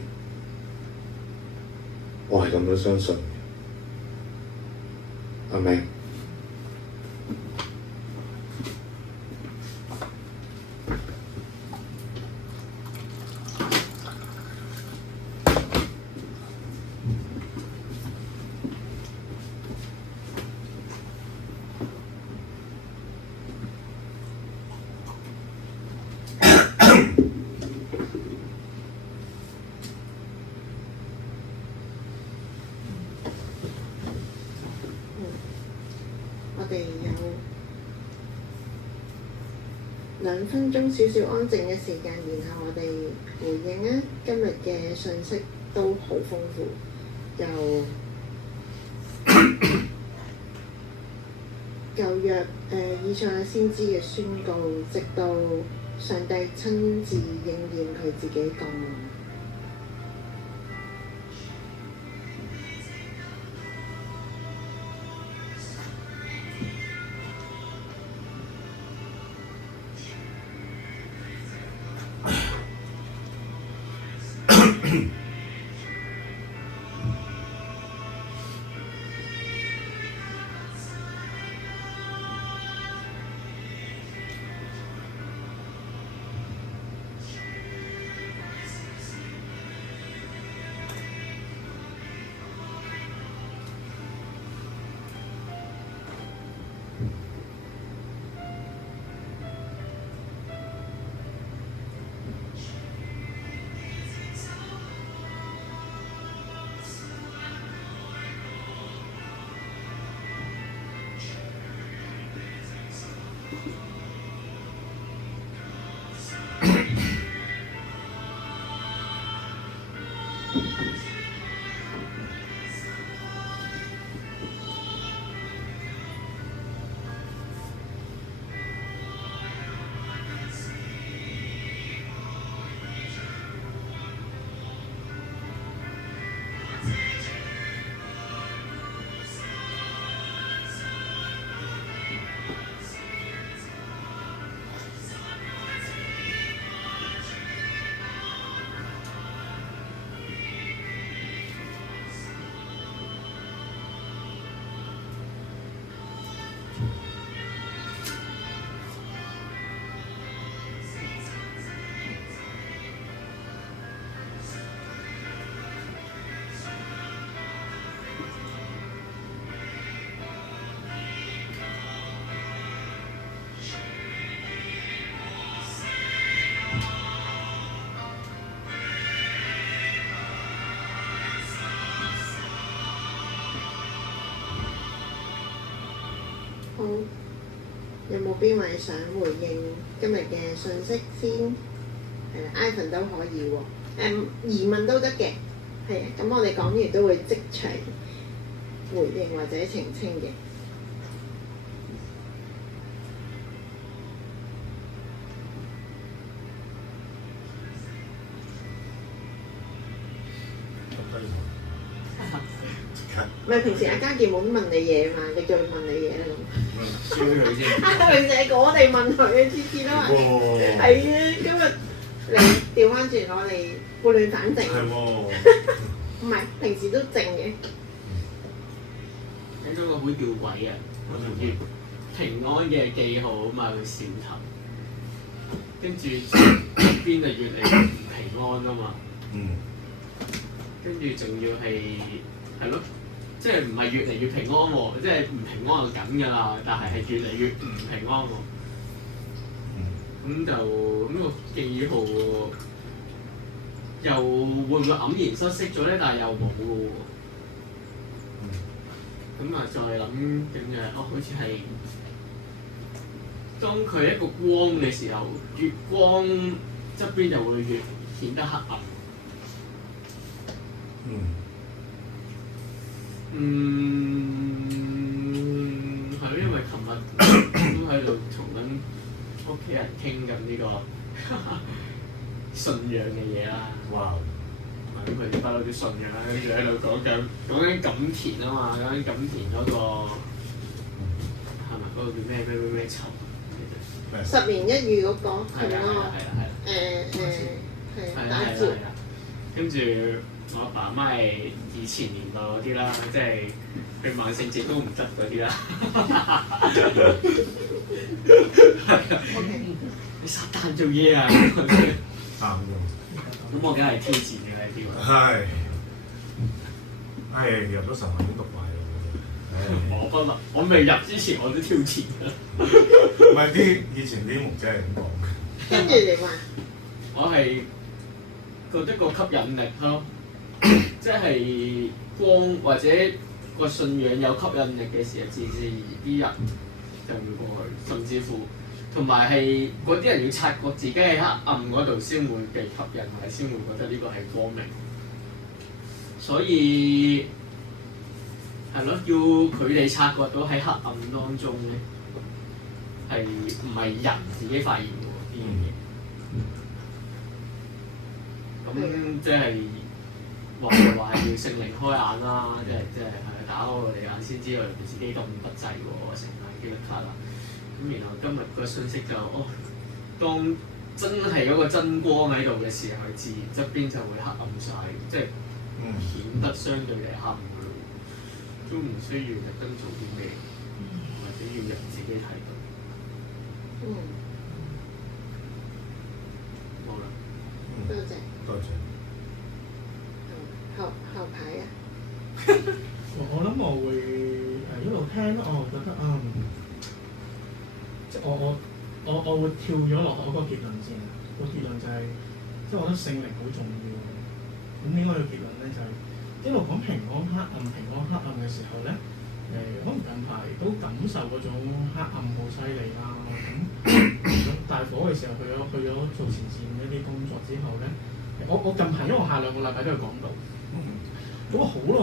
我係咁樣相信。阿們。我哋有2分鐘少少安靜嘅時間，然後我哋回應啊。今日嘅信息都好豐富，由舊約以賽亞先知嘅宣告，直到上帝親自應驗佢自己降臨。冇邊位想回應今日嘅信息先？係啦，Ivan 都可以喎。疑問都得嘅，係啊。咁我哋講完都會即場回應或者澄清嘅。唔係平時阿家健冇問你嘢嘛，你叫佢問你嘢啦咁。燒佢先。平時係我哋問佢嘅，次次都係。係啊，今日你調翻轉我哋撥亂反正。係喎。唔係，平時都靜嘅。睇到個會吊詭啊！我仲要平安嘅記號啊嘛，佢笑頭，跟住邊就越嚟越唔平安啊嘛。嗯。跟住仲要係咯，即係唔係越嚟越平安喎？即係唔平安就緊㗎啦，但係越嚟越唔平安喎。咁就咁個記號又會唔會黯然失色咗咧？但係又冇喎。咁啊，再諗點嘅？好似係當佢一個光嘅時候，越光側邊就會越顯得黑暗。係咯，因為琴日都喺度同緊屋企人傾緊呢個信仰嘅嘢啦。哇！咁佢哋不嬲啲信仰啦，跟住喺度講緊錦田啊嘛，講緊錦田嗰個係咪嗰個叫咩籌？10年一遇嗰個係係咯。係打折。跟住我阿爸阿媽係2000年代嗰啲啦，即係佢萬聖節都唔執嗰啲啦。係啊，你撒旦做嘢啊！啱咁我梗係挑戰嘅呢啲喎。係。入咗神學院讀壞喎。我未入之前我都挑戰㗎。唔係啲以前啲牧者係咁講嘅。跟住你話？我係覺得個吸引力咯，即係光或者個信仰有吸引力嘅時候，自然啲人就會過去，甚至乎同埋係嗰啲人要察覺自己喺黑暗嗰度先會被吸引，係先會覺得呢個係光明。所以係咯，要佢哋察覺到喺黑暗當中咧，係唔係人自己發現嘅喎呢樣嘢？咁即係話就話係要聖靈開眼啦，即係打開我哋眼先知道自己咁不濟喎，成日記得卡啦。咁然後今日個信息就當真係嗰個真光喺度嘅時候，自然側邊就會黑暗晒，即係顯得相對嚟黑暗嘅咯。都唔需要特登做啲咩，或者要人自己睇到。好啦。多謝。多謝。後排啊！我諗我會一路聽，我覺得即係我會跳咗落我個結論先。個結論就係、即係我覺得聖靈好重要。咁應該個結論咧就係、一路講平安黑暗嘅時候咧，可能近排都感受嗰種黑暗好犀利啦。咁大火嘅時候去咗做前線一啲工作之後咧，我近排因為我下2個禮拜都有講到。咁我好多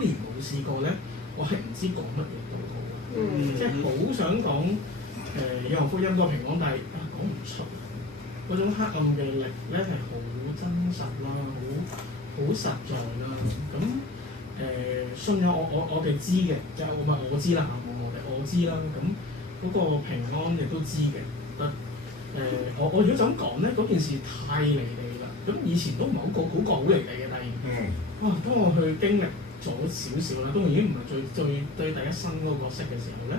年冇試過咧，我係唔知講乜嘢到好，即係好想講約翰福音個平安，但係講唔出。嗰種黑暗嘅力咧係好真實啦，好實在啦。咁信仰我哋知嘅，即係我知啦嚇，我知啦。咁嗰個平安亦都知嘅，但我如果就咁講咧，嗰件事太離地啦。咁以前都唔係好離地嘅，但係當我去經歷咗少少啦，都已經唔係最對第一身嗰個角色嘅時候咧，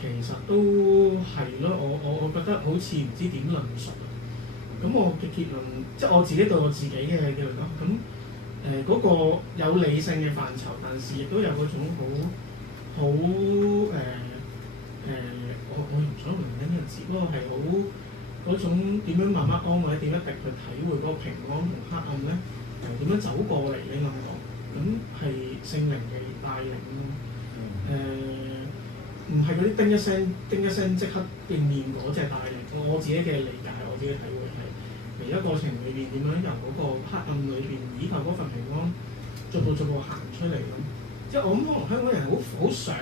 其實都係咯。我覺得好似唔知點論述啊。咁我嘅結論，即係我自己對我自己嘅結論咯。咁嗰個有理性嘅範疇，但是亦都有嗰種好我唔想用呢個字，不過係好嗰種點樣慢慢安慰，點一滴去體會嗰個平安同黑暗咧，點樣走過嚟咧咁講，咁係聖靈嘅帶領咯。唔係嗰啲叮一聲即刻應驗嗰隻帶嚟。我自己嘅理解，我自己體會係嚟一過程裏邊點樣由嗰個黑暗裏邊依靠嗰份平安，逐步行出嚟咯。即係我諗可能香港人好想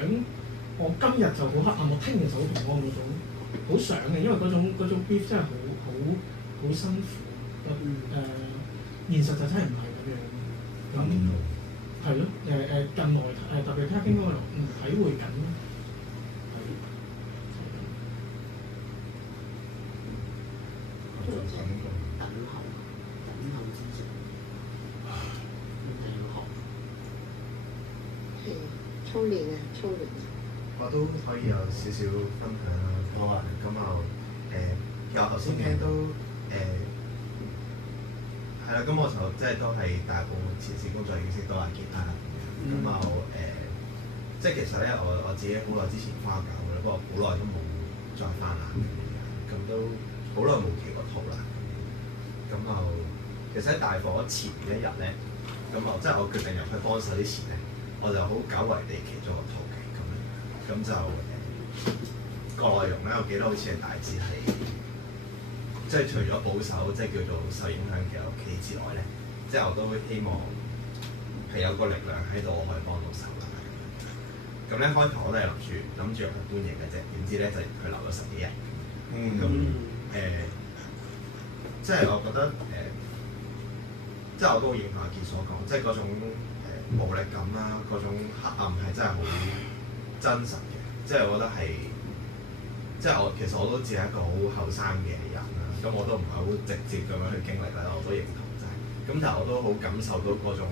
我今日就好黑暗，我聽日就好平安嗰種，好想嘅，因為嗰種 brief 真係好辛苦。現實就真係唔係咁樣。咁係咯，近來特別聽經嗰個唔體會緊咯。等候之中，真係要學。操練啊，操練。我都可以有少少分享啦。好啊。咁其實我頭先聽都係啦。咁我就即係都係大部前線工作認識到阿傑啦。咁即係其實咧，我自己好耐之前返教嘅啦，不過好耐都冇再返啦。咁都好耐冇企過圖啦。咁其實喺大火前一日咧，咁即係我決定入去幫手之前咧，我就好久違地企咗個圖嘅咁樣。咁就個內容咧，我記得好似係大致係，即係除咗保守，即係叫做受影響嘅屋企之外咧，即係我都希望係有個力量喺度，我可以幫到手啦。咁咧開頭我都係諗住入去搬嘢嘅啫，點知咧就佢留咗10幾日。咁即係我覺得即係我都好認同阿傑所講，即係嗰種無力感啦，嗰種黑暗係真係好真實嘅。即係我覺得係，即係其實我都只係一個好後生嘅人啦，咁我都唔係好直接咁樣去經歷啦，我都認同就係。咁但係我都好感受到嗰種，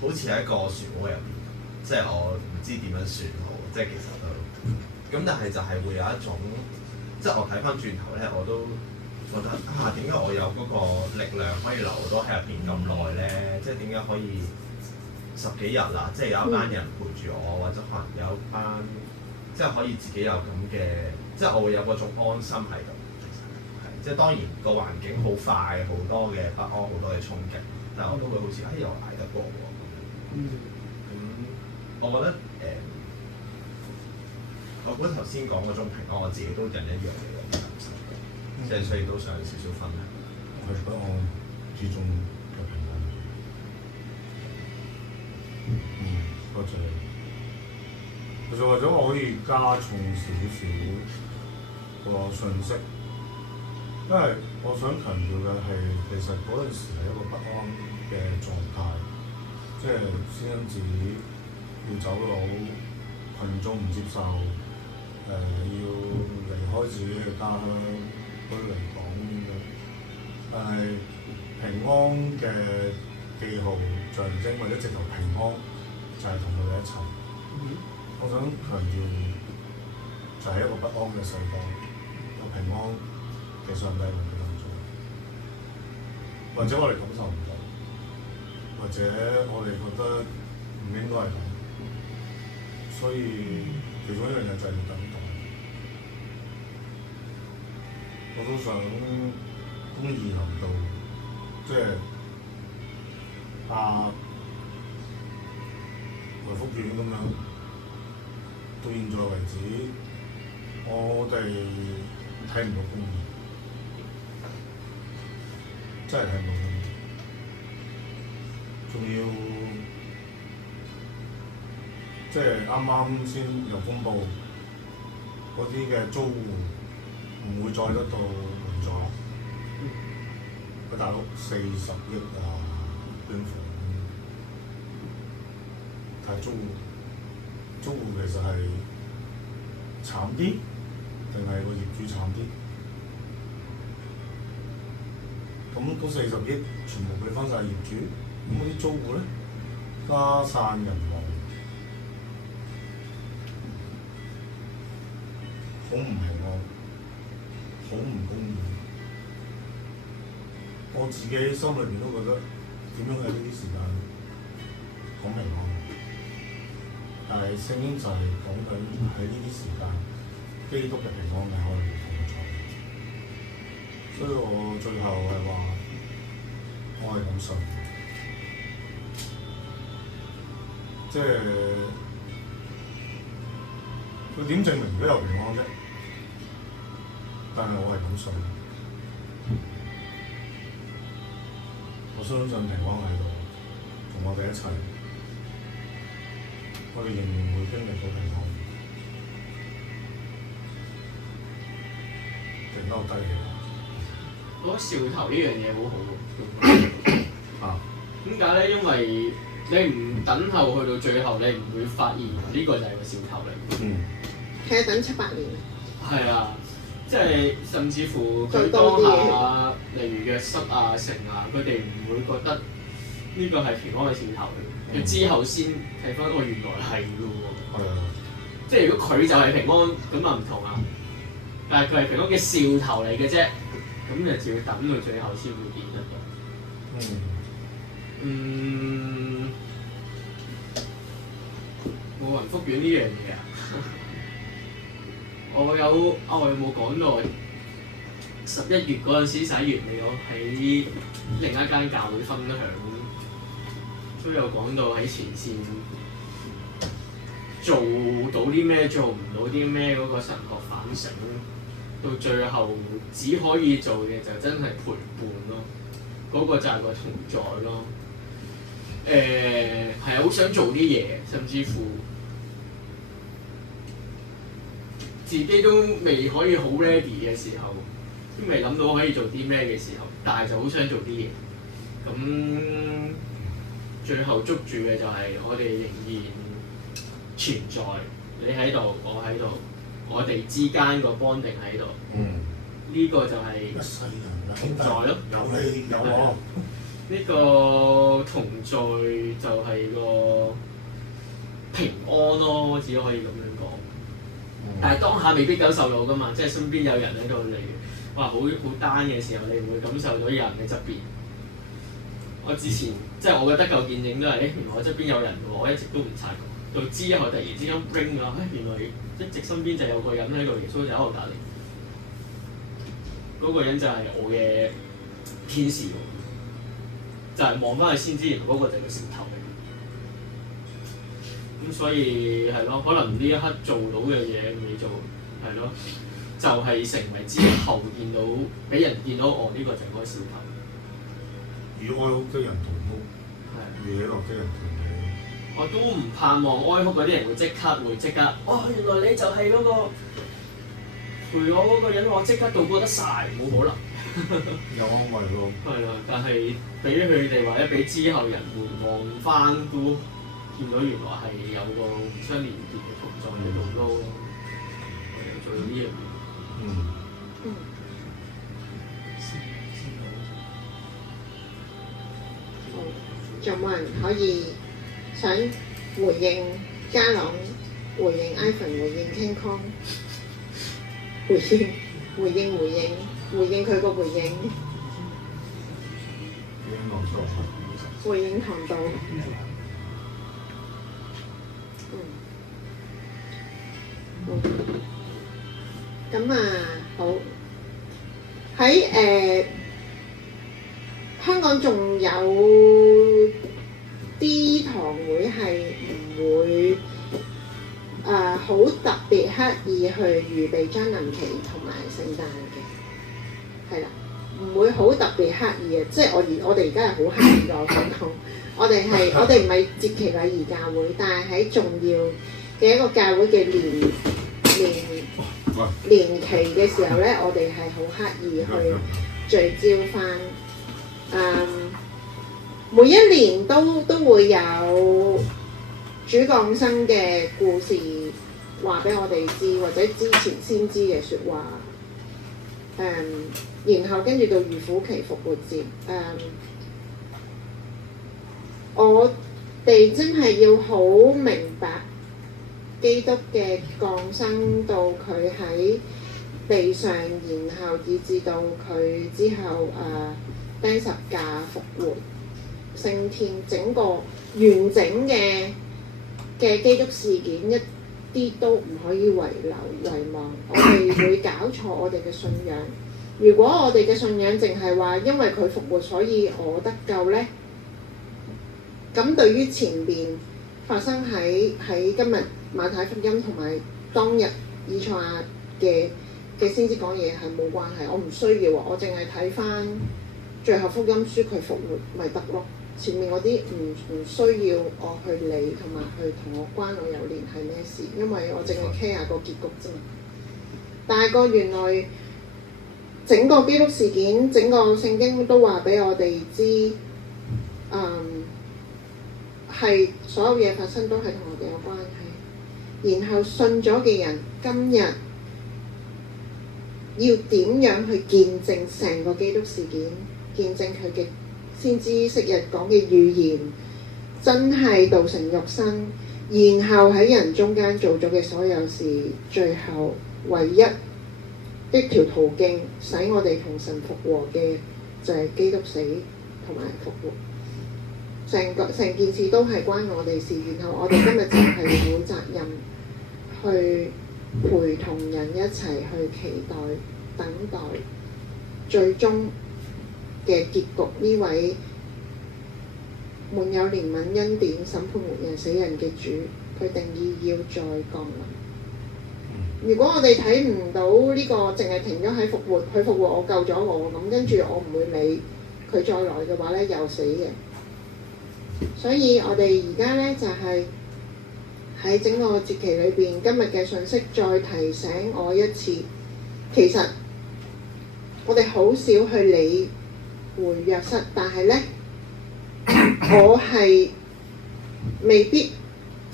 好似喺一個漩渦入邊，即係我唔知點樣算好，即係其實都，咁但係就係會有一種，即係我睇翻轉頭咧，我都覺得點解我有嗰個力量可以留到喺入邊咁耐咧？即係點解可以10幾日啦？即係有一班人陪住我，或者可能有一班，即係可以自己有咁嘅，即係我會有嗰種安心喺度。其實係，即係當然個環境好快，好多嘅不安，好多嘅衝擊，但係我都會好似又捱得過喎。咁我覺得我覺得頭先講嗰種平安，我自己都人一樣嘅感受。即係所以都想少少分享。係不安之中嘅平安。多謝你。其實或者我可以加重少少個信息，因為我想強調嘅係，其實嗰陣時係一個不安嘅狀態，即係先因子要走佬，群眾唔接受，要離開自己嘅家鄉。對嚟講嘅，但係平安嘅記號象徵或者直頭平安就係同佢哋一齊。我想強調就係一個不安嘅世界，有平安嘅上帝同佢同在，或者我哋感受唔到，或者我哋覺得唔應該係咁，所以其中一樣嘢就係要等待。我都想公義臨到，即係回福院咁樣，到現在為止，我哋睇唔到公義，真係睇唔到公義，仲要即係啱啱先又公佈嗰啲嘅租戶。唔會再得到援助，大陸40億捐款，但係租戶其實係慘啲，定係個業主慘啲？咁嗰40億全部俾翻晒業主，咁嗰啲租戶咧家散人亡，好唔平安。好唔公義，我自己心裏邊都覺得點樣喺呢啲時間講平安，但係聖經就係講緊喺呢啲時間，基督嘅平安係可能會同在，所以我最後係話，我係咁信，即係佢點證明而家有平安啫？但係我係咁信，我相信平安喺度，同我哋一齊，我哋仍然會經歷到平安。平安低嘅。我覺得兆頭呢樣嘢好好喎。點解咧？因為你唔等候去到最後，你唔會發現呢個就係個兆頭嚟。係啊，等7-8年。係啊，即係甚至乎佢當下，例如約瑟啊、成啊，佢哋唔會覺得呢個係平安嘅兆頭嚟。佢之後先睇翻，原來係㗎喎。即係如果佢就係平安，咁啊唔同啦。但係佢係平安嘅兆頭嚟嘅啫，咁就要等到最後先會見得到。冇人復原呢樣嘢啊！我有冇講到11月嗰陣時11月尾，我喺另一間教會分享，都有講到喺前線做到啲咩，做唔到啲咩嗰個神學反省，到最後只可以做嘅就真係陪伴咯，嗰個就係個同在咯。係好想做啲嘢，甚至乎自己都未可以好 ready 嘅時候，都未諗到可以做啲咩嘅時候，但係就好想做啲嘢。咁最後捉住嘅就係我哋仍然存在，你喺度，我喺度，我哋之間個 bonding喺度。呢個就係一世人嘅兄弟在咯，有你有我。呢個同在就係個平安咯，只可以咁樣講。但係當下未必感受到噶嘛，即係身邊有人喺度嚟，哇好單嘅時候，你唔會感受到有人喺側邊。我之前即係我嘅得救見證都係，原來我側邊有人喎，我一直都唔察覺。到之後突然之間 bring 啊，原來一直身邊就有個人喺度，耶穌就喺度隔離。嗰個人就係我嘅天使喎。就係望翻去先知，原來嗰個就係個兆頭嚟。咁所以係咯，可能呢一刻做到嘅嘢未做，係咯，就係成為之後見到俾人見到我呢個就係嗰個兆頭。與哀哭的人同哭，與喜樂的人同喜。我都唔盼望哀哭嗰啲人會即刻，原來你就係嗰個陪我嗰個人，我即刻度過得晒，冇可能。有安慰咯。係啦，但係俾佢哋或者俾之後人回望翻，都見到原來係有個互相連結嘅同在喺度咯。做到呢樣嘢。仲有冇人可以想回應家朗、回應 Ivan、回應 King Kong、回應佢個回應，回應堂道。咁好喺香港仲有啲堂會係唔會好特別刻意去預備將臨期同埋聖誕嘅，係啦，唔會好特別刻意嘅，即係我哋而家係好刻意㗎，我想講，我哋唔係節期禮儀教會，但係喺重要嘅一個教會嘅年期嘅時候咧，我哋係好刻意去聚焦翻。每一年都會有主降生嘅故事話俾我哋知，或者之前先知嘅説話。然後跟住到預苦期復活節。我哋真係要好明白基督嘅降生到佢喺地上，然後以至到佢之後釘十架復活升天，整個完整嘅基督事件一啲都唔可以遺忘。我哋會搞錯我哋嘅信仰。如果我哋嘅信仰淨係話因為佢復活所以我得救呢，咁對於前邊發生喺今日馬太福音同埋當日以賽亞嘅先知講嘢係冇關係，我唔需要喎，我淨係睇翻最後福音書佢復活咪得咯。前面嗰啲唔需要我去理同埋去同我關我有聯繫咩事，因為我淨係 care 個結局啫嘛。但係個原來整個基督事件，整個聖經都話俾我哋知，係所有嘢發生都係同我哋有關係。然後信咗嘅人今日要點樣去見證成個基督事件，見證佢嘅先知昔日講嘅預言真係道成肉身，然後喺人中間做咗嘅所有事，最後唯一一條途徑使我哋同神復和嘅就係基督死同埋復活。成件事都係關我哋事，然後我哋今日就係有責任去陪同人一齊去期待等待最終嘅結局。呢位滿有憐憫恩典、審判活人死人嘅主，佢定意要再降臨。如果我哋睇唔到呢個，淨係停咗喺復活，佢復活我救咗我，咁跟住我唔會理佢再來嘅話咧，又死嘅。所以我哋而家咧就係喺整個節期裏邊，今日嘅信息再提醒我一次，其實我哋好少去理會約瑟，但係咧我係未必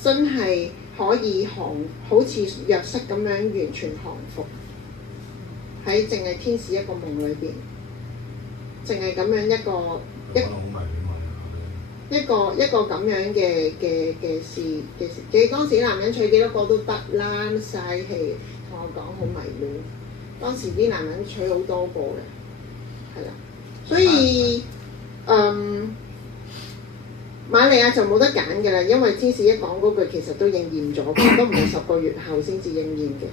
真係可以好似約瑟咁樣完全降服喺淨係天使一個夢裏邊，淨係咁樣一個咁樣嘅事。你當時啲男人娶幾多個都得啦，嘥氣，同我講好迷戀。當時啲男人娶好多個嘅，係啦，所以瑪利亞就冇得揀㗎啦，因為天使一講嗰句其實都應驗咗，都唔係10個月後先至應驗嘅。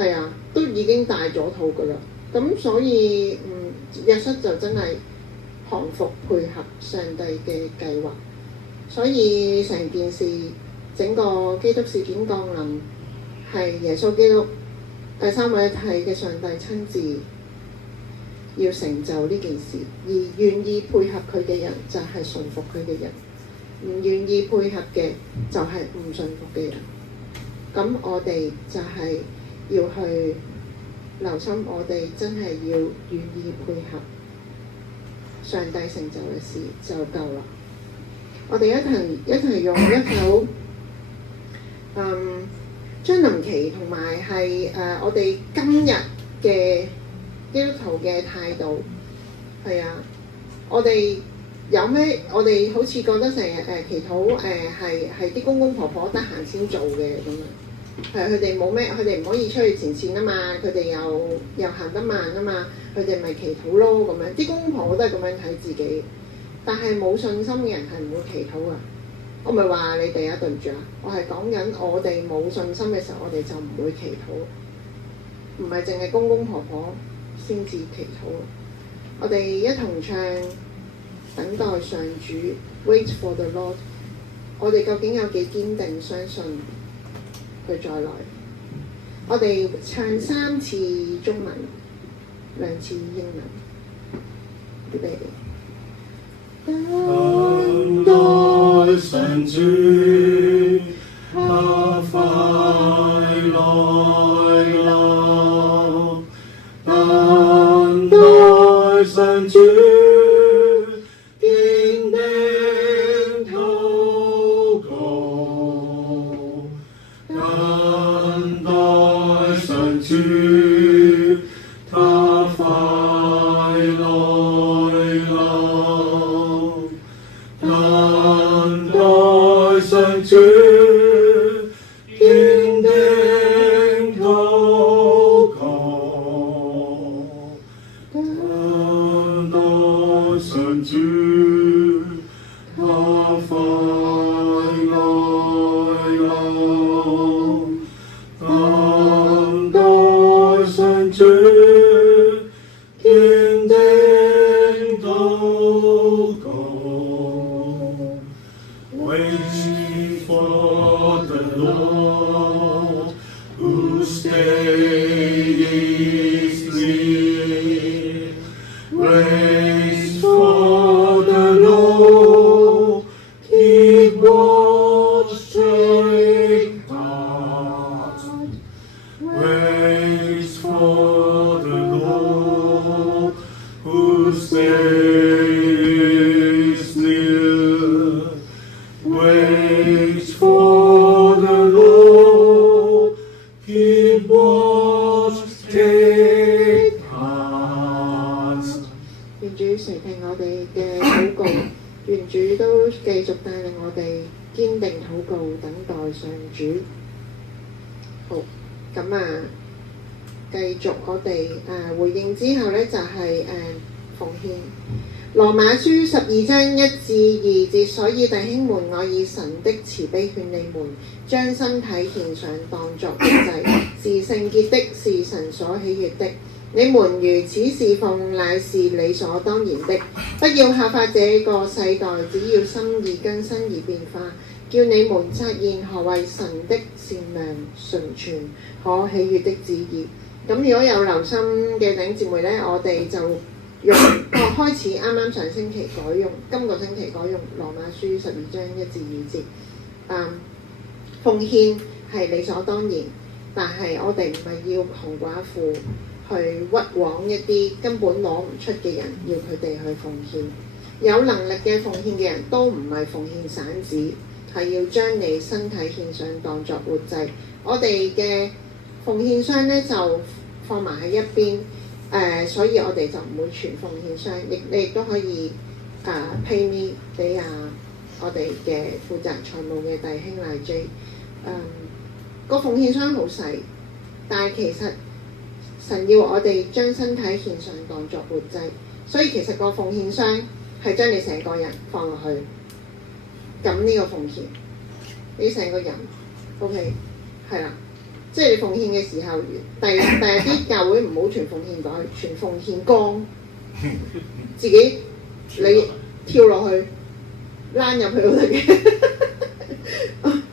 係啊，都已經大咗肚㗎啦。咁所以約瑟就真係降服配合上帝嘅計劃，所以成件事整個基督事件降臨係耶穌基督第三位一體嘅上帝親自要成就呢件事，而願意配合佢嘅人就係順服佢嘅人，唔願意配合嘅就係唔順服嘅人。咁我哋就係要去留心，我哋真係要願意配合上帝成就嘅事就夠啦。我哋一齊用一首將臨期同埋係我哋今日嘅基督徒嘅態度。係啊，我哋有咩？我哋好似覺得成日祈禱係啲公公婆婆得閒先做嘅咁樣。係佢哋冇咩，佢哋唔可以出去前線啊嘛，佢哋又行得慢啊嘛，佢哋咪祈禱咯咁樣。啲公公婆婆都係咁樣睇自己，但係冇信心嘅人係唔會祈禱啊。我唔係話你哋啊，對唔住啊，我係講緊我哋冇信心嘅時候，我哋就唔會祈禱，唔係淨係公公婆婆先至祈禱。我哋一同唱等待上主 Wait for the Lord。我哋究竟有幾堅定相信佢再來？我哋唱3次中文，2次英文。預備。等待上主，他快來臨。等待上主，堅定禱告。等待上主，他快來臨。等待上主，堅定禱告。等待上主，他快來臨。等待上主，堅定禱告。Wait for the Lord。Waits for the Lord, keep watch, take heart. Waits for the Lord, whose day is near. Waits for the Lord, keep watch, take heart. 願主垂聽我哋嘅禱告，願主都繼續帶領我哋堅定禱告，等待上主。好，咁繼續我哋回應之後呢，就係奉獻。羅馬書12章1至2節，所以弟兄們，我以神的慈悲勸你們，將身體獻上當作活祭，是聖潔的，是神所喜悅的。你們如此侍奉，乃是理所當然的。不要效法這個世代，只要心意更新而變化，叫你們察現何為神的善良、純全、可喜悅的旨意。咁如果有留心嘅弟兄姊妹呢，我哋就用開始啱啱上星期改用，今個星期改用羅馬書12章1至2節。奉獻係理所當然，但係我哋唔係要窮寡婦去屈枉一啲根本攞唔出嘅人，要佢哋去奉獻。有能力嘅奉獻嘅人都唔係奉獻散紙，係要將你身體獻上當作活祭。我哋嘅奉獻箱呢，就放埋喺一邊。所以我哋就唔會傳奉獻箱，你亦都可以pay me 俾我哋嘅負責財務嘅弟兄賴 J。個奉獻箱好細，但係其實神要我哋將身體獻上當作活祭，所以其實個奉獻箱係將你成個人放落去，咁呢個奉獻你成個人 OK 係啦。即係你奉獻嘅時候，第日啲教會唔好傳奉獻袋，傳奉獻缸，自己你跳落去，躝入去都得嘅。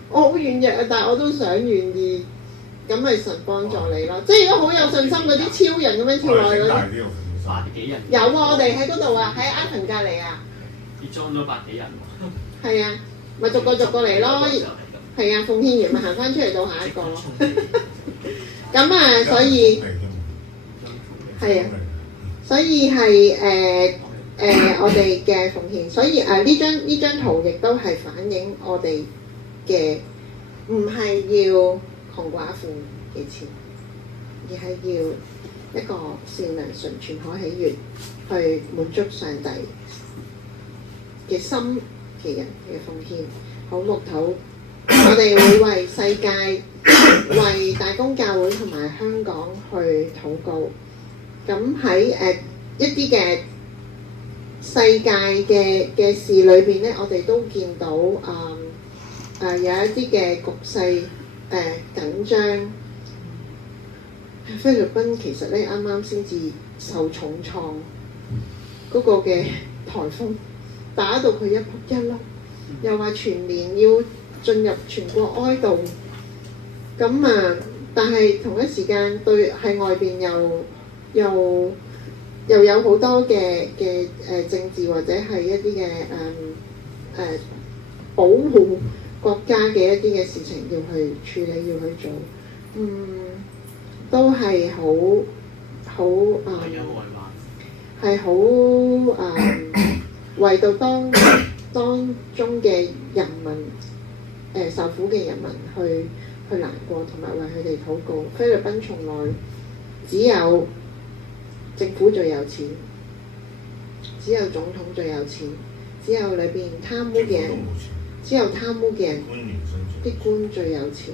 我好軟弱啊，但係我都想願意，咁咪神幫助你咯。即係如果好有信心嗰啲超人咁樣跳落去嗰啲，百幾人有啊，我哋喺嗰度啊，喺阿群隔離啊，結裝咗百幾人喎。係啊，咪逐個嚟咯。係啊，奉獻完咪行翻出嚟到下一個咯。咁所以係啊，所以係我哋嘅奉獻。所以呢張圖亦都係反映我哋嘅唔係要窮寡婦嘅錢，而係要一個善良、純全、可喜悅，去滿足上帝嘅心嘅人嘅奉獻。好木土。我哋會為世界、為大公教會同埋香港去禱告。咁喺一啲嘅世界嘅事裏邊咧，我哋都見到有一啲嘅局勢緊張。菲律賓其實咧啱啱先至受重創，嗰個嘅颱風打到佢一仆一碌，又話全年要進入全國哀悼，咁但係同一時間對喺外邊又有好多嘅政治或者係一啲嘅保護國家嘅一啲嘅事情要去處理，要去做，都係好係好為到當中嘅人民受苦嘅人民去難過，同埋為佢哋禱告。菲律賓從來只有政府最有錢，只有總統最有錢，只有裏邊貪污嘅人，只有貪污嘅人，啲官最有錢。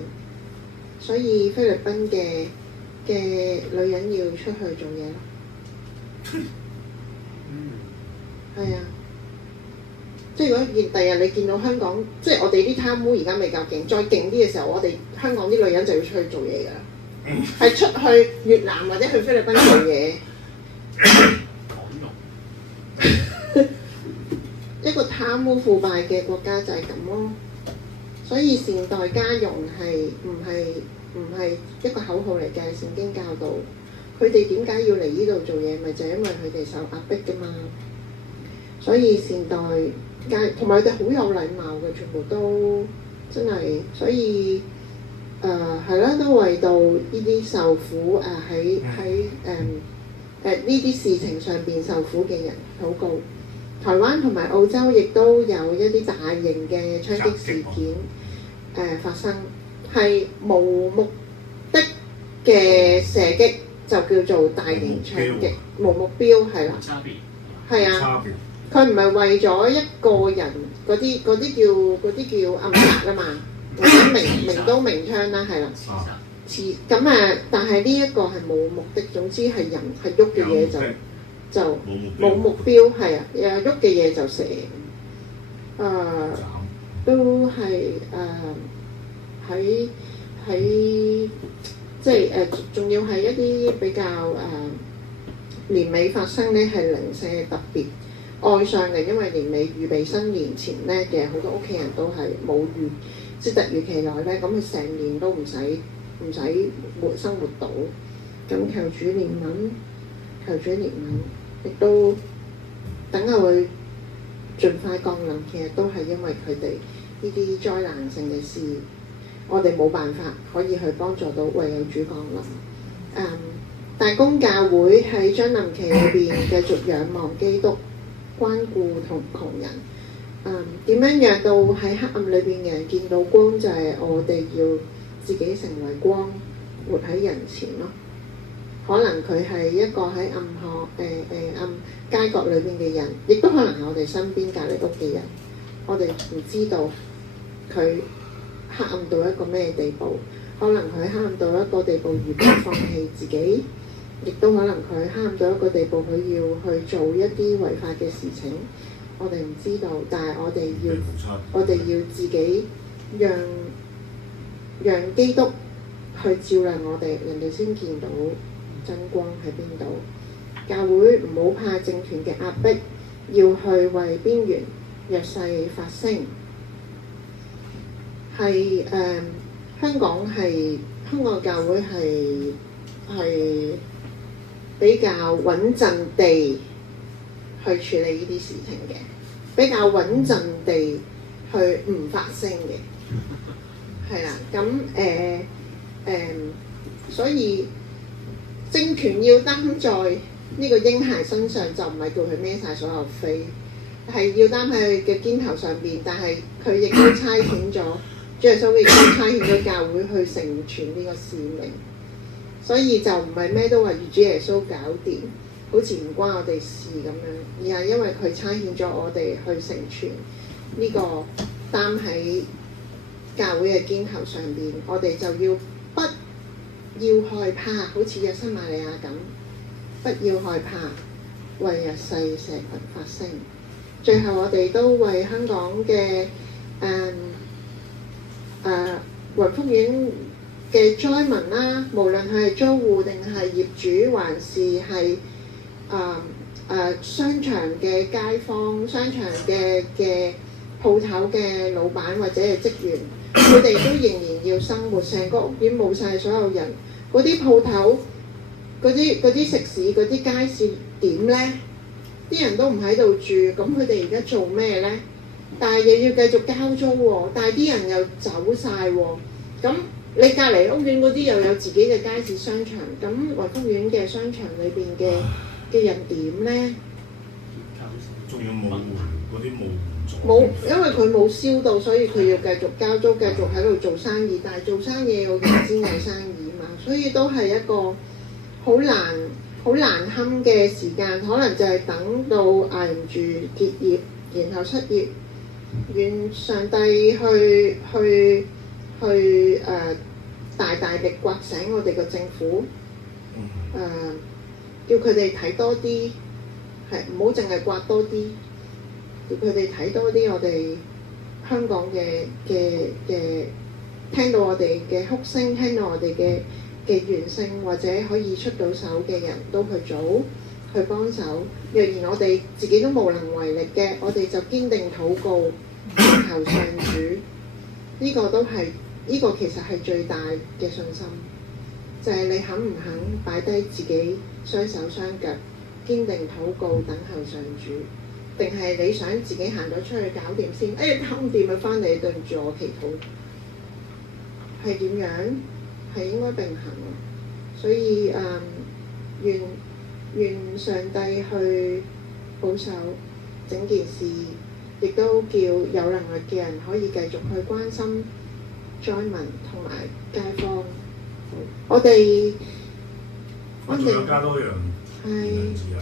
所以菲律賓嘅女人要出去做嘢咯。係啊。即係如果第日你見到香港，即係我哋啲貪污而家未夠勁，再勁啲嘅時候，我哋香港啲女人就要出去做嘢㗎啦，係出去越南或者去菲律賓做嘢。一個貪污腐敗嘅國家就係咁咯，所以善待家傭係唔係一個口號嚟嘅？聖經教導佢哋點解要嚟呢度做嘢？咪就係因為佢哋受壓迫㗎嘛。所以善待街，同埋佢哋好有禮貌嘅，全部都真係，所以係啦，都為到呢啲受苦喺呢啲事情上邊受苦嘅人禱告。台灣同埋澳洲亦都有一啲大型嘅槍擊事件發生，係無目的嘅射擊就叫做大型槍擊，無目標係啦，差別係啊，佢唔係為咗一個人嗰啲叫暗殺啊嘛，或者明刀明槍啦，係啦，咁但係呢一個係冇目的，總之係人係喐嘅嘢就冇目標，係啊，喐嘅嘢就射，都係喺即係仲要係一啲比較年尾發生咧，係零舍特別愛上嚟，因為年尾預備新年前咧嘅好多屋企人都係冇即係突如其來咧，咁佢成年都唔使生活到，咁求主憐憫，亦都等佢會盡快降臨。其實都係因為佢哋呢啲災難性嘅事，我哋冇辦法可以去幫助到，唯有主降臨。大公教會喺將臨期裏邊繼續仰望基督，關顧同窮人。點樣讓到喺黑暗裏邊嘅人見到光？就係我哋要自己成為光，活喺人前咯。可能佢係一個喺暗街角裏邊嘅人，亦都可能係我哋身邊隔離屋嘅人。我哋唔知道佢黑暗到一個咩地步，可能佢黑暗到一個地步而不放棄自己，亦都可能佢黑暗到一個地步，佢要去做一啲違法嘅事情。我哋唔知道，但係我哋要自己讓基督去照亮我哋，人哋先見到真光喺邊度。教會唔好怕政權嘅壓迫，要去為邊緣弱勢發聲。係香港嘅教會係比較穩陣地去處理呢啲事情嘅，比較穩陣地去唔發聲嘅，係啦。咁所以政權要擔在呢個嬰孩身上，就唔係叫佢孭晒所有飛，係要擔喺佢嘅肩頭上邊。但係佢亦都差遣咗主耶穌，亦都差遣咗教會去成全呢個使命。所以就唔係咩都話要主耶穌搞掂，好似唔關我哋事咁樣，而係因為佢差遣咗我哋去成全呢個擔喺教會嘅肩頭上邊，我哋就不要害怕，好似約瑟瑪利亞咁，不要害怕，為弱勢社群發聲。最後我哋都為香港嘅雲福苑嘅災民啦，無論佢係租戶定係業主，還是係商場嘅街坊、商場嘅鋪頭嘅老闆或者係職員，佢哋都仍然要生活，成個屋苑冇晒所有人，嗰啲鋪頭、嗰啲食肆、嗰啲街市點呢？啲人都唔喺度住，咁佢哋而家做咩呢？但係又要繼續交租喎，但係啲人又走晒喎，咁你隔離屋苑嗰啲又有自己嘅街市商場，咁雲福苑嘅商場裏邊嘅人點呢？仲要冇嗰啲冇，因為佢冇燒到，所以佢要繼續交租，繼續喺度做生意。但係做生意有人先有生意嘛，所以都係一個好難堪嘅時間，可能就係等到捱唔住結業，然後失業。願上帝去大力刮醒我哋個政府，叫佢哋睇多啲，係唔好淨係刮多啲，叫佢哋睇多啲我哋香港嘅聽到我哋嘅哭聲，聽到我哋嘅怨聲，或者可以出到手嘅人都去做，去幫手。若然我哋自己都無能為力嘅，我哋就堅定禱告，求上主。呢個其實係最大嘅信心，就係你肯唔肯擺低自己雙手雙腳，堅定禱告等候上主，定係你想自己行咗出去搞掂先？搞唔掂咪翻嚟對唔住我祈禱，係點樣？係應該並行喎。所以願上帝去保守整件事，亦都叫有能力嘅人可以繼續去關心災民同埋街坊。我哋仲有加多樣言論自由。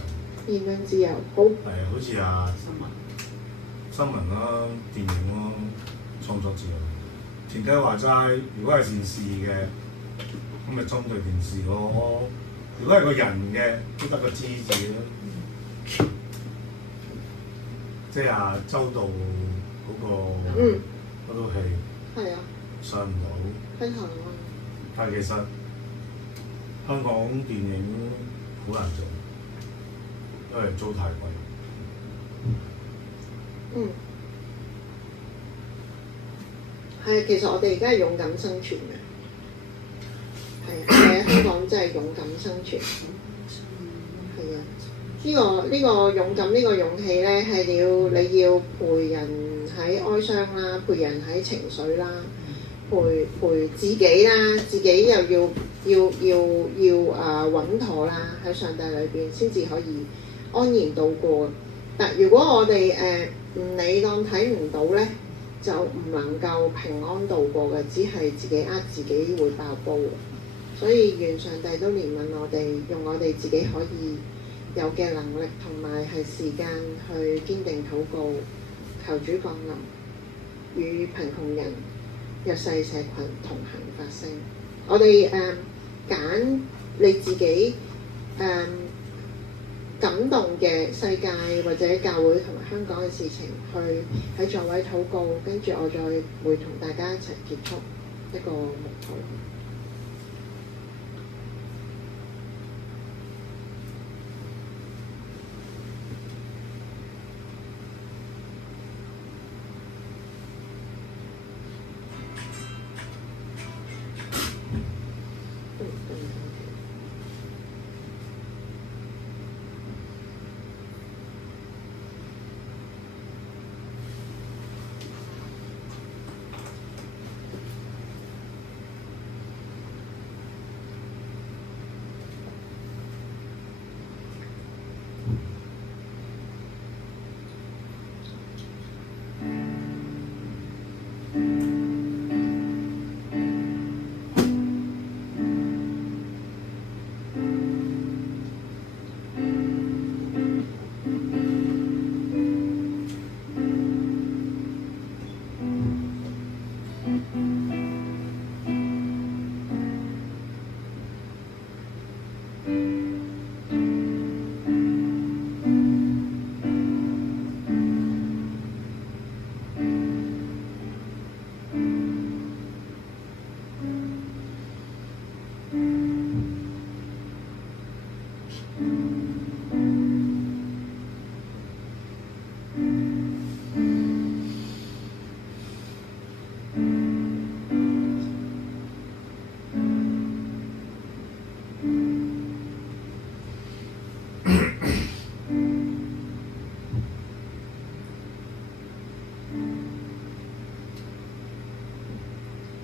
言論自由好。係啊，好似新聞啦、電影啦、創作自由。田雞話齋，如果係電視嘅，咁咪針對電視咯。如果係個人嘅，都得個知字啦。即係周導嗰套戲，係啊，上唔到。分行啊！但係其實香港電影好難做，因為租太貴。係啊，其實我哋而家係勇敢生存嘅，係啊，香港真係勇敢生存。係啊，呢個勇敢呢個勇氣咧，係你要陪人喺哀傷啦，陪人喺情緒啦。陪自己啦，自己又要穩妥啦，喺上帝裏邊先至可以安然度過。但如果我哋唔理當睇唔到咧，就唔能夠平安度過嘅，只係自己自己會爆煲。所以願上帝都憐憫我哋，用我哋自己可以有嘅能力同埋係時間去堅定禱告，求主降臨，與貧窮人、弱勢社群同行發聲。我哋揀你自己感動嘅世界或者教會同埋香港嘅事情，去喺座位禱告，跟住我再會同大家一齊結束一個牧禱。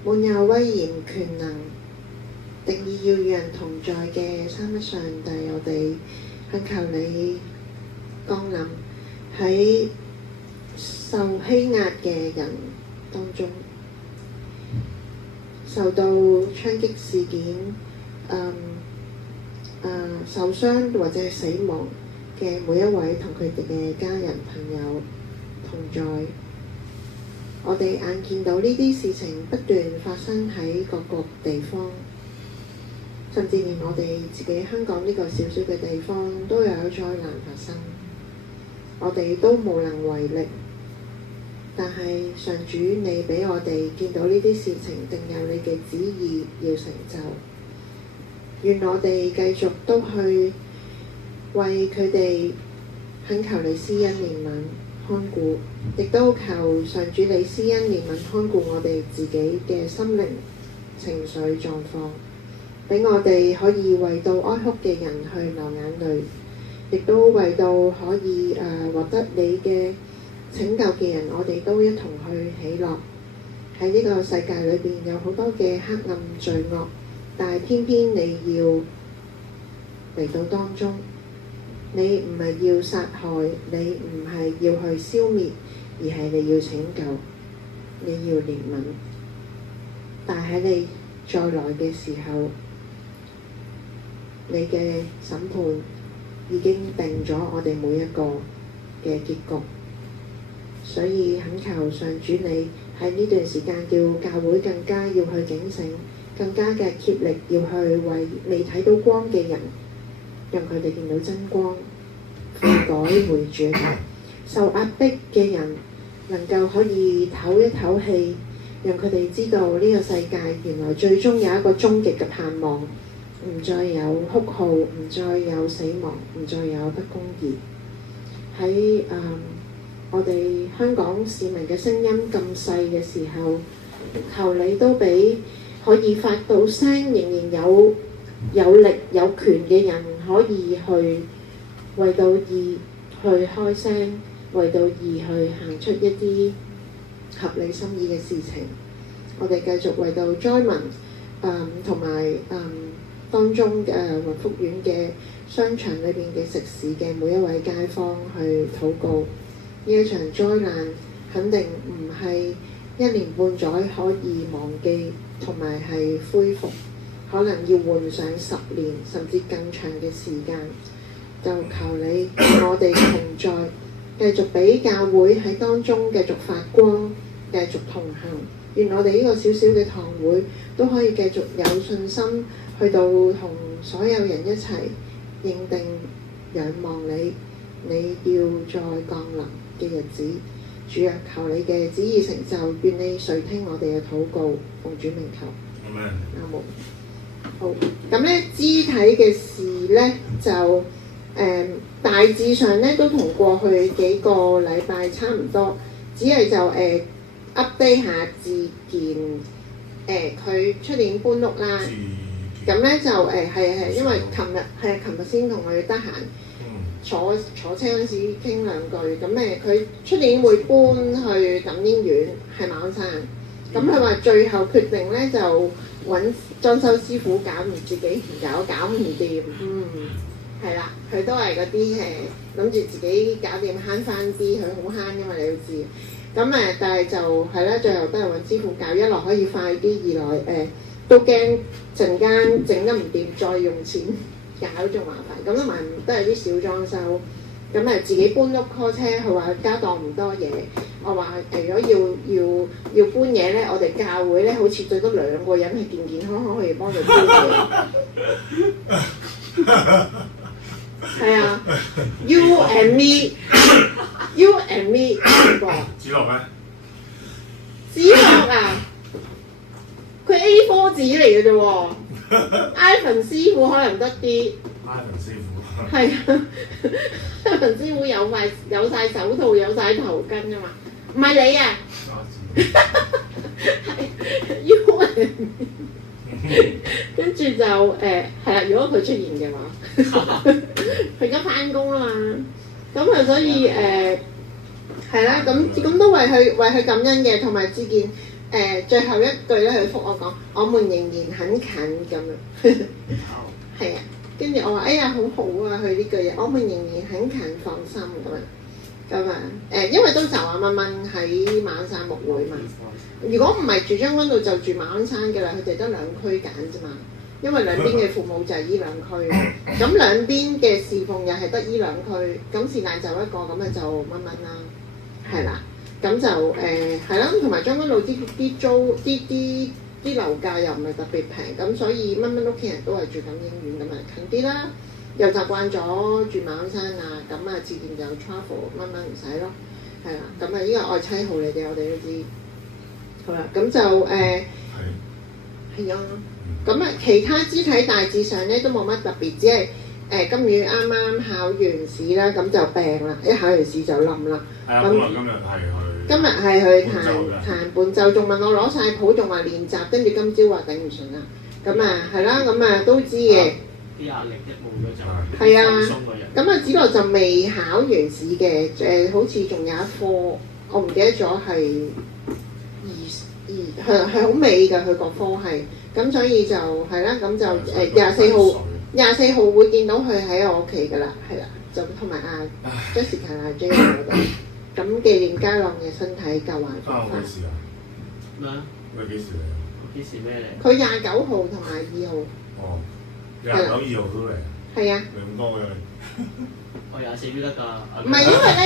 滿有威嚴權能，定義要與人同在嘅三一上帝，我哋懇求你降臨喺受欺壓嘅人當中，受到槍擊事件受傷或者係死亡嘅每一位同佢哋嘅家人朋友同在。我哋眼見到呢啲事情不斷發生喺各個地方，甚至連我哋自己香港呢個小小嘅地方都有災難發生，我哋都無能為力。但係上主，你俾我哋見到呢啲事情，定有你嘅旨意要成就。願我哋繼續都去為佢哋懇求你施恩憐憫看顧，亦都求上主你施恩憐憫看顧我哋自己嘅心靈情緒狀況，俾我哋可以為到哀哭嘅人去流眼淚，亦都為到可以獲得你嘅拯救嘅人，我哋都一同去喜樂。喺呢個世界裏邊有好多嘅黑暗罪惡，但係偏偏你要嚟到當中。你唔係要殺害，你唔係要去消滅，而係你要拯救，你要憐憫。但喺你再來嘅時候，你嘅審判已經定咗我哋每一個嘅結局。所以懇求上主你喺呢段時間叫教會更加要去警醒，更加嘅竭力要去為未睇到光嘅人，讓佢哋見到真光，悔改回轉。受壓迫嘅人能夠可以唞一唞氣，讓佢哋知道呢個世界原來最終有一個終極嘅盼望，唔再有哭號，唔再有死亡，唔再有不公義。喺我哋香港市民嘅聲音咁細嘅時候，求你都俾可以發到聲，仍然有力有權嘅人可以去為到義去開聲，為到義去行出一啲合理心意嘅事情。我哋繼續為到災民同埋當中嘅雲福苑嘅商場裏邊嘅食肆嘅每一位街坊去禱告。呢一場災難肯定唔係1年半載可以忘記同埋係恢復，可能要換上10年甚至更長嘅時間。就求你我哋同在，繼續俾教會喺當中繼續發光，繼續同行。願我哋呢個小小嘅堂會都可以繼續有信心去到同所有人一齊認定仰望你，你要再降臨嘅日子。主啊，求你嘅旨意成就，願你垂聽我哋嘅禱告，奉主名求。阿門。好，咁咧肢體嘅事咧就大致上咧都同過去幾個禮拜差唔多，只係就update 下志健，佢出年搬屋啦。咁咧就係因為琴日先同佢得閒坐車嗰陣時傾兩句，咁佢出年會搬去錦英苑，係馬鞍山。咁佢話最後決定咧就揾裝修師傅搞唔自己搞唔掂，係啦，佢都係嗰啲諗住自己搞掂慳翻啲，佢好慳㗎嘛，你要知。咁但係就係啦，最後都係揾師傅搞，一來可以快啲，二來都驚陣間整得唔掂，再用錢搞仲麻煩。咁同埋都係啲小裝修，咁自己搬屋 call 車，佢話家當唔多嘢。我話如果要搬嘢咧，我哋教會咧好似最多2個人係健健康康可以幫佢搬嘢。係啊 ，you and me 邊個？子樂咧？子樂啊，佢 A4 紙嚟嘅啫喎 ，Ivan 師傅可能得啲。Ivan 師傅。係啊 ，Ivan 師傅有晒手套，有晒頭巾㗎嘛，唔係你啊。係 you and me 跟住就係啦，如果佢出現嘅話，佢而家返工啊嘛，咁所以係啦，咁都為佢感恩嘅，同埋志健最後一句咧，佢覆我講，我們仍然很近咁樣，係啊，跟住我話哎呀好好啊，佢呢句嘢，我們仍然很近，放心咁因為都就話蚊蚊喺馬鞍山牧會嘛。如果唔係住將軍澳就住馬鞍山嘅啦，佢哋得2區揀啫嘛。因為兩邊嘅父母就係依2區，咁兩邊嘅侍奉又係得依2區，咁是但就一個咁就蚊蚊啦，係啦，咁就係啦，同埋將軍澳啲租啲樓價又唔係特別平，咁所以蚊蚊屋企人都係住緊英苑咁近啲啦。又習慣咗住馬鞍山啊，咁自然就 travel 蚊蚊唔使咯，係啦，咁呢個愛妻號嚟嘅，我哋都知。好啦，咁就係啊，咁其他肢體大致上咧都冇乜特別，只係今月啱啱考完試啦，咁就病啦，一考完試就冧啦。係啊，今日係去彈伴奏，仲問我攞晒譜，仲話練習，跟住今朝話頂唔順啦。咁啊係啦，咁啊都知嘅。啲壓力一冇咗就係啊放鬆個人。咁啊，子樂就未考完試嘅，好似仲有一科，我唔記得咗係係好尾㗎，佢個科係，咁所以就係啦，咁就24號會見到佢喺我屋企㗎啦，係啦，就同埋阿 Jessica 阿 J 嗰度，咁紀念家朗嘅身體救還復發。幾時啊？咩啊？咩幾時嚟啊？幾時咩嚟？佢29號同埋2號。哦，29、2號都嚟。係啊。嚟咁多嘅你。我24都得㗎。唔係因為咧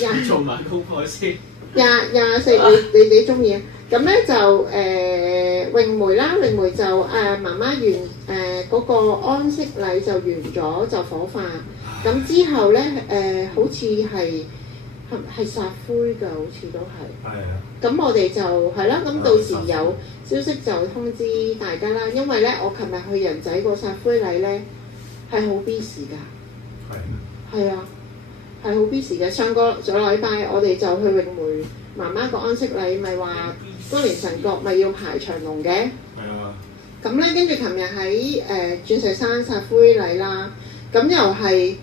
廿做埋功課先。24你中意啊？咁咧就詠梅啦，詠梅就媽媽完嗰個安息禮就完咗就火化，咁之後咧好似係撒灰㗎，好似都係。係啊。咁我哋就係啦，咁到時有消息就通知大家啦，因為咧我琴日去人仔個撒灰禮咧係好 busy 㗎。係啊，係好 busy 嘅。上個禮拜我哋就去詠梅媽媽個安息禮，咪話高連神國咪要排長龍嘅。係啊。咁咧，跟住琴日喺鑽石山撒灰禮啦，咁又係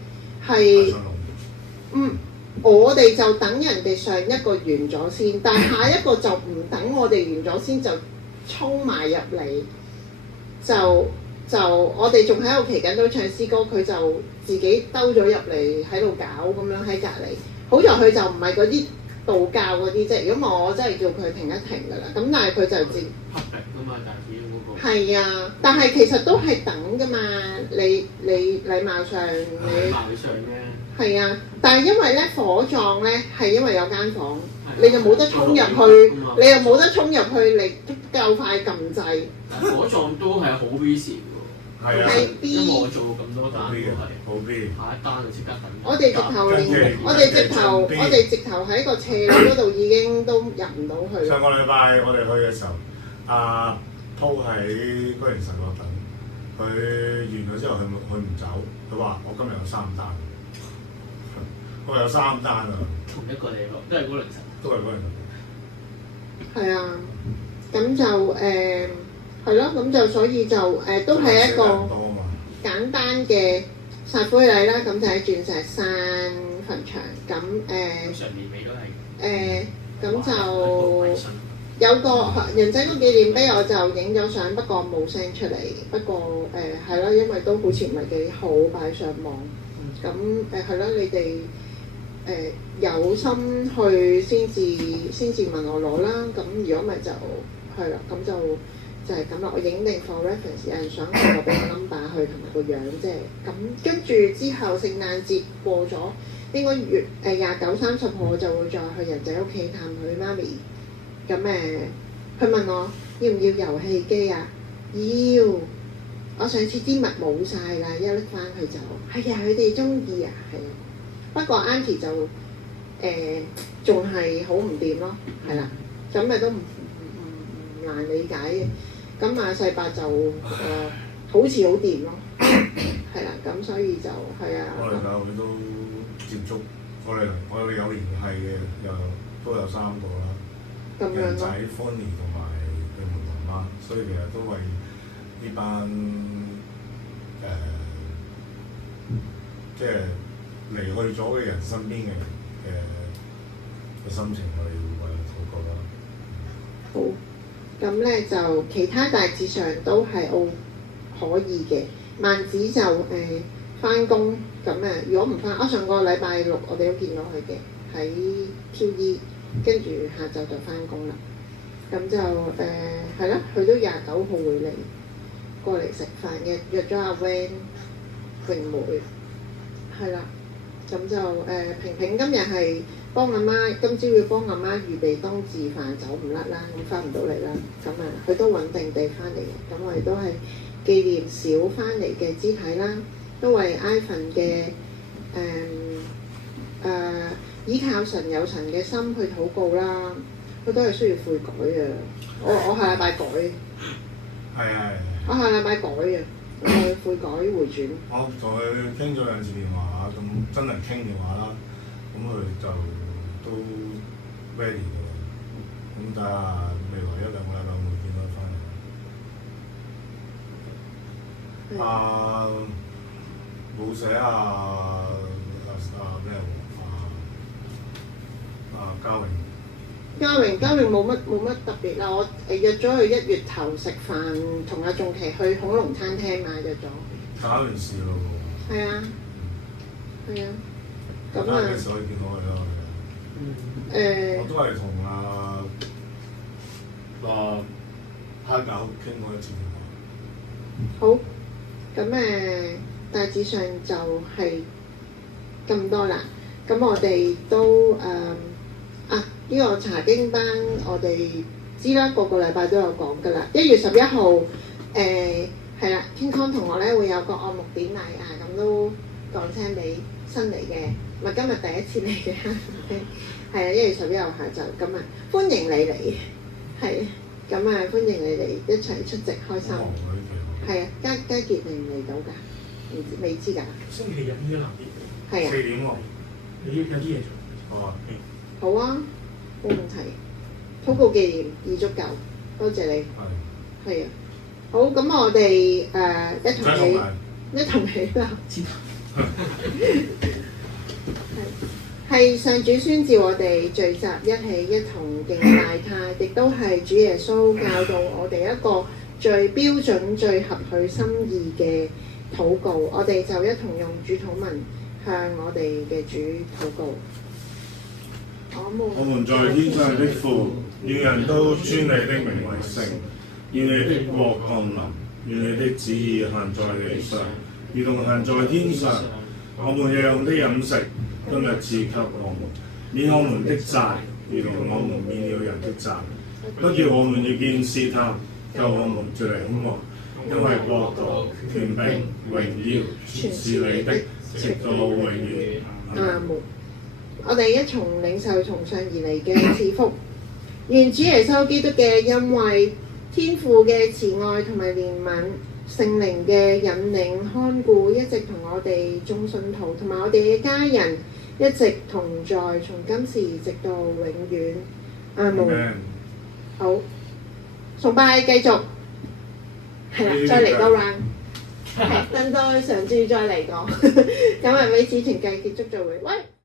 我哋就等人哋上一個完咗先，但係下一個就唔等我哋完咗先就衝埋入嚟，就我哋仲喺度期緊都唱詩歌，佢就自己兜咗入嚟喺度搞咁樣喺隔離。好在佢就唔係嗰啲道教嗰啲啫，如果我真係叫佢停一停㗎啦。咁但係佢就自黑力㗎嘛，但係始終嗰個。係啊，但係其實都係等㗎嘛。你禮貌上你貌上啫。係啊，但係因為咧火葬咧係因為有間房，你就冇得衝入去，你又冇得衝入去，你夠快撳掣。火葬都係好 busy 喎。係啊。因為我做咁多單都係。好 busy。下一單就即刻等。我哋直頭喺個斜路嗰度已經都入唔到去。上個禮拜我哋去嘅時候，阿濤喺高連神國等，佢完咗之後佢唔走，佢話我今日有3單。我有3單啊！同一個地方，都係高連神。都係高連神。係啊，咁就係咯，咁就所以就都係一個簡單嘅撒灰禮啦。咁就喺鑽石山墳場，咁上年尾都係。咁就有個人仔個紀念碑，我就影咗相，不過冇 send 出嚟。不過係咯，因為都好似唔係幾好擺上網。咁係咯，你哋有心去先至問我攞啦。咁如果咪就係啦，咁就係咁啦。我影定 for reference，有人想我俾個 number 去同埋個樣啫。咁跟住之後聖誕節過咗，應該月29、30號我就會再去人仔屋企探佢媽咪。咁佢問我要唔要遊戲機啊？要。我上次啲物冇晒啦，一拎翻去就係啊，佢哋中意啊，係啊。不過 Auntie 就仲係好唔掂咯，係啦，咁咪都唔難理解嘅。咁啊細伯就好似好掂咯，係啦，咁所以就係啊。我哋教會都接觸，我哋有聯繫嘅，都有3個啦。咁樣咯。人仔 Fanny 同埋佢媽媽，所以其實都為呢班即係離去咗嘅人身邊嘅人嘅心情，我哋會為佢禱告啦。好，咁咧就其他大致上都係可以嘅。萬子就翻工咁如果唔翻，上個禮拜6我哋都見到佢嘅喺 QE， 跟住下晝就翻工啦。咁就係啦，佢都29號會嚟過嚟食飯嘅，約咗阿 Van 詠梅，係啦。咁就平平今日係幫阿媽，今朝要幫阿媽預備冬至飯，走唔甩啦，咁翻唔到嚟啦。咁佢都穩定地翻嚟嘅。咁我哋都係紀念少翻嚟嘅肢體啦，都為 Ivan 嘅依靠神有神嘅心去禱告啦。佢都係需要悔改啊！我下禮拜改。係啊！我下禮拜改啊！我悔改回轉。我同佢傾咗2次電話，咁真係傾電話啦。咁佢就都 ready 嘅啦。咁但係未來1、2個禮拜會見到佢翻嚟。冇寫咩嘉榮冇乜特別啦，我約咗佢1月頭食飯，同阿仲琪去恐龍餐廳嘛，約咗。搞完事咯喎。係啊，係啊，咁幾啊，時可以見到佢咯？我都係同蝦餃傾過一次。好，咁大致上就係咁多啦。咁我哋都呢個查經班我哋知啦，個禮拜都有講㗎啦。1月11號係啦，天康同學咧會有個按牧典禮啊，咁都講聲俾新嚟嘅，咪今日第一次嚟嘅，係啊，1月11號下晝，咁啊歡迎你嚟，係咁啊歡迎你嚟一齊出席，開心。係啊，佳傑嚟唔嚟到㗎？未知㗎。星期日應該難啲。係啊。 4點喎。你有啲嘢做。哦。好啊，冇問題。禱告紀念已足夠，多謝你。係啊。好，咁我哋一同起啦。係上主宣召我哋聚集一起，一同敬拜他，亦都係主耶穌教導我哋一個最標準、最合佢心意嘅禱告。我哋就一同用主禱文向我哋嘅主禱告。我們在天上的父，願人都尊你的名為聖，願你的國降臨，願你的旨意行在地上，如同行在天上。我們日用的飲食，今日賜給我們，免我們的債，如同我們免了人的債，不叫我們遇見試探，救我們脫離兇惡，因為國度、權柄、榮耀，全是你的，直到永遠。阿門。我哋一同領受從上而嚟嘅賜福，願主耶穌基督嘅恩惠、天父嘅慈愛同埋憐憫、聖靈嘅引領看顧，一直同我哋眾信徒同埋我哋嘅家人一直同在，從今時直到永遠。阿門。好，崇拜繼續，係啦，再嚟多 round，係等到上主再嚟過，咁啊，俾子團繼結束聚會。喂。